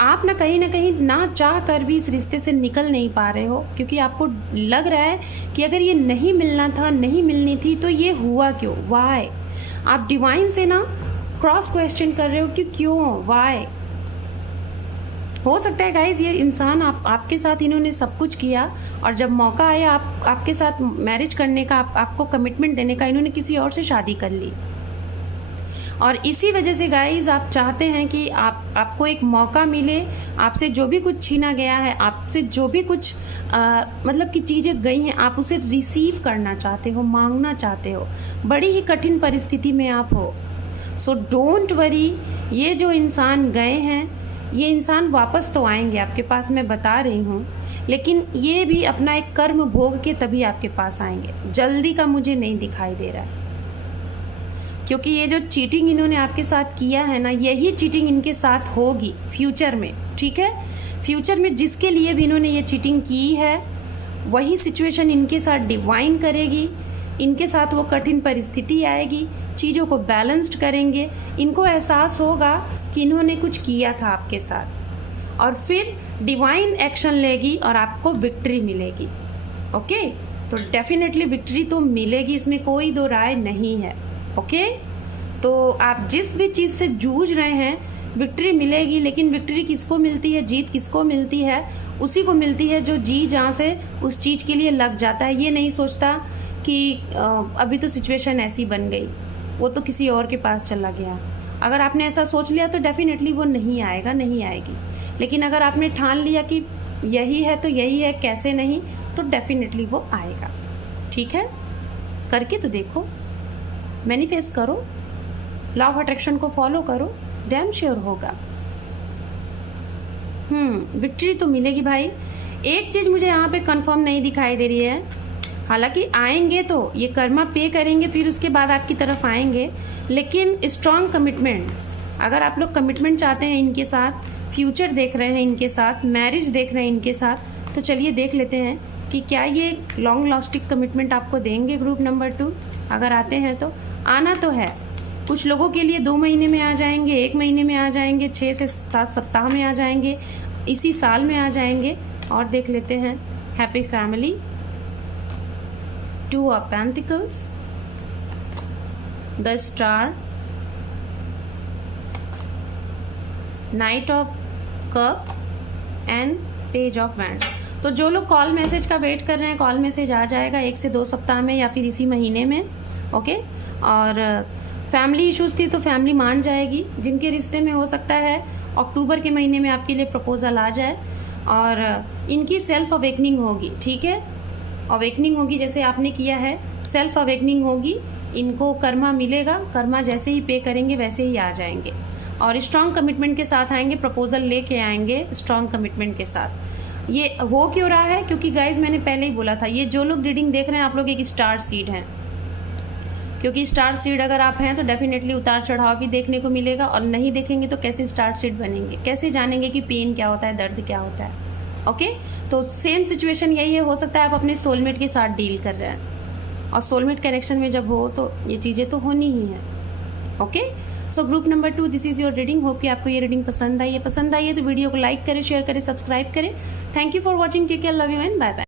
आप ना कहीं ना चाह कर भी इस रिश्ते से निकल नहीं पा रहे हो, क्योंकि आपको लग रहा है कि अगर ये नहीं मिलना था, नहीं मिलनी थी, तो ये हुआ क्यों, वाई। आप डिवाइन से ना क्रॉस क्वेश्चन कर रहे हो कि क्यों, वाई। हो सकता है गाइज ये इंसान आपके साथ इन्होंने सब कुछ किया, और जब मौका आया आपके साथ मैरिज करने का, आपको कमिटमेंट देने का, इन्होंने किसी और से शादी कर ली, और इसी वजह से गाइज आप चाहते हैं कि आपको एक मौका मिले, आपसे जो भी कुछ छीना गया है, आपसे जो भी कुछ मतलब कि चीज़ें गई हैं, आप उसे रिसीव करना चाहते हो, मांगना चाहते हो। बड़ी ही कठिन परिस्थिति में आप हो। सो डोंट वरी, ये जो इंसान गए हैं, ये इंसान वापस तो आएंगे आपके पास, मैं बता रही हूँ, लेकिन ये भी अपना एक कर्म भोग के तभी आपके पास आएंगे। जल्दी का मुझे नहीं दिखाई दे रहा है, क्योंकि ये जो चीटिंग इन्होंने आपके साथ किया है ना, यही चीटिंग इनके साथ होगी फ्यूचर में। ठीक है, फ्यूचर में जिसके लिए भी इन्होंने ये चीटिंग की है, वही सिचुएशन इनके साथ डिवाइन करेगी, इनके साथ वो कठिन परिस्थिति आएगी, चीज़ों को बैलेंस्ड करेंगे, इनको एहसास होगा कि इन्होंने कुछ किया था आपके साथ, और फिर डिवाइन एक्शन लेगी और आपको विक्ट्री मिलेगी। ओके, तो डेफिनेटली विक्ट्री तो मिलेगी, इसमें कोई दो राय नहीं है। ओके, तो आप जिस भी चीज़ से जूझ रहे हैं, विक्ट्री मिलेगी, लेकिन विक्ट्री किसको मिलती है, जीत किसको मिलती है? उसी को मिलती है जो जी जान से उस चीज़ के लिए लग जाता है। ये नहीं सोचता कि अभी तो सिचुएशन ऐसी बन गई, वो तो किसी और के पास चला गया। अगर आपने ऐसा सोच लिया तो डेफिनेटली वो नहीं आएगा, नहीं आएगी। लेकिन अगर आपने ठान लिया कि यही है तो यही है, कैसे नहीं, तो डेफिनेटली वो आएगा। ठीक है, करके तो देखो, मैनिफेस्ट करो, लॉ ऑफ अट्रैक्शन को फॉलो करो, डैम श्योर होगा। विक्ट्री तो मिलेगी भाई। एक चीज मुझे यहाँ पे कंफर्म नहीं दिखाई दे रही है, हालांकि आएंगे तो ये कर्मा पे करेंगे, फिर उसके बाद आपकी तरफ आएंगे, लेकिन स्ट्रॉन्ग कमिटमेंट। अगर आप लोग कमिटमेंट चाहते हैं इनके साथ, फ्यूचर देख रहे हैं इनके साथ, मैरिज देख रहे हैं इनके साथ, तो चलिए देख लेते हैं कि क्या ये लॉन्ग लास्टिंग कमिटमेंट आपको देंगे ग्रुप नंबर 2। अगर आते हैं तो आना तो है। कुछ लोगों के लिए 2 महीने में आ जाएंगे, 1 महीने में आ जाएंगे, 6 से 7 सप्ताह में आ जाएंगे, इसी साल में आ जाएंगे। और देख लेते हैं happy family, 2 of Pentacles, the Star, Knight of Cup and Page of Wands। तो जो लोग कॉल मैसेज का वेट कर रहे हैं, कॉल मैसेज आ जाएगा 1 से 2 सप्ताह में या फिर इसी महीने में। ओके। और फैमिली इश्यूज थी तो फैमिली मान जाएगी। जिनके रिश्ते में हो सकता है अक्टूबर के महीने में आपके लिए प्रपोजल आ जाए और इनकी सेल्फ अवेकनिंग होगी। ठीक है, अवेकनिंग होगी जैसे आपने किया है, सेल्फ अवेकनिंग होगी। इनको कर्मा मिलेगा, कर्मा जैसे ही पे करेंगे वैसे ही आ जाएंगे और स्ट्रांग कमिटमेंट के साथ आएंगे, प्रपोजल लेके आएंगे स्ट्रांग कमिटमेंट के साथ। ये हो क्यों रहा है? क्योंकि गाइज मैंने पहले ही बोला था, ये जो लोग रीडिंग देख रहे हैं आप लोग एक स्टार सीड हैं, क्योंकि स्टार सीड अगर आप हैं तो डेफिनेटली उतार चढ़ाव भी देखने को मिलेगा और नहीं देखेंगे तो कैसे स्टार सीड बनेंगे, कैसे जानेंगे कि पेन क्या होता है, दर्द क्या होता है। ओके, तो सेम सिचुएशन यही है। हो सकता है आप अपने सोलमेट के साथ डील कर रहे हैं और सोलमेट कनेक्शन में जब हो तो ये चीज़ें तो होनी ही है। Okay, so group number 2, this is your reading. Hope कि आपको ये रीडिंग पसंद आई है तो वीडियो को लाइक करें, शेयर करें, सब्सक्राइब करें। Thank you for watching, take care, love you and bye bye.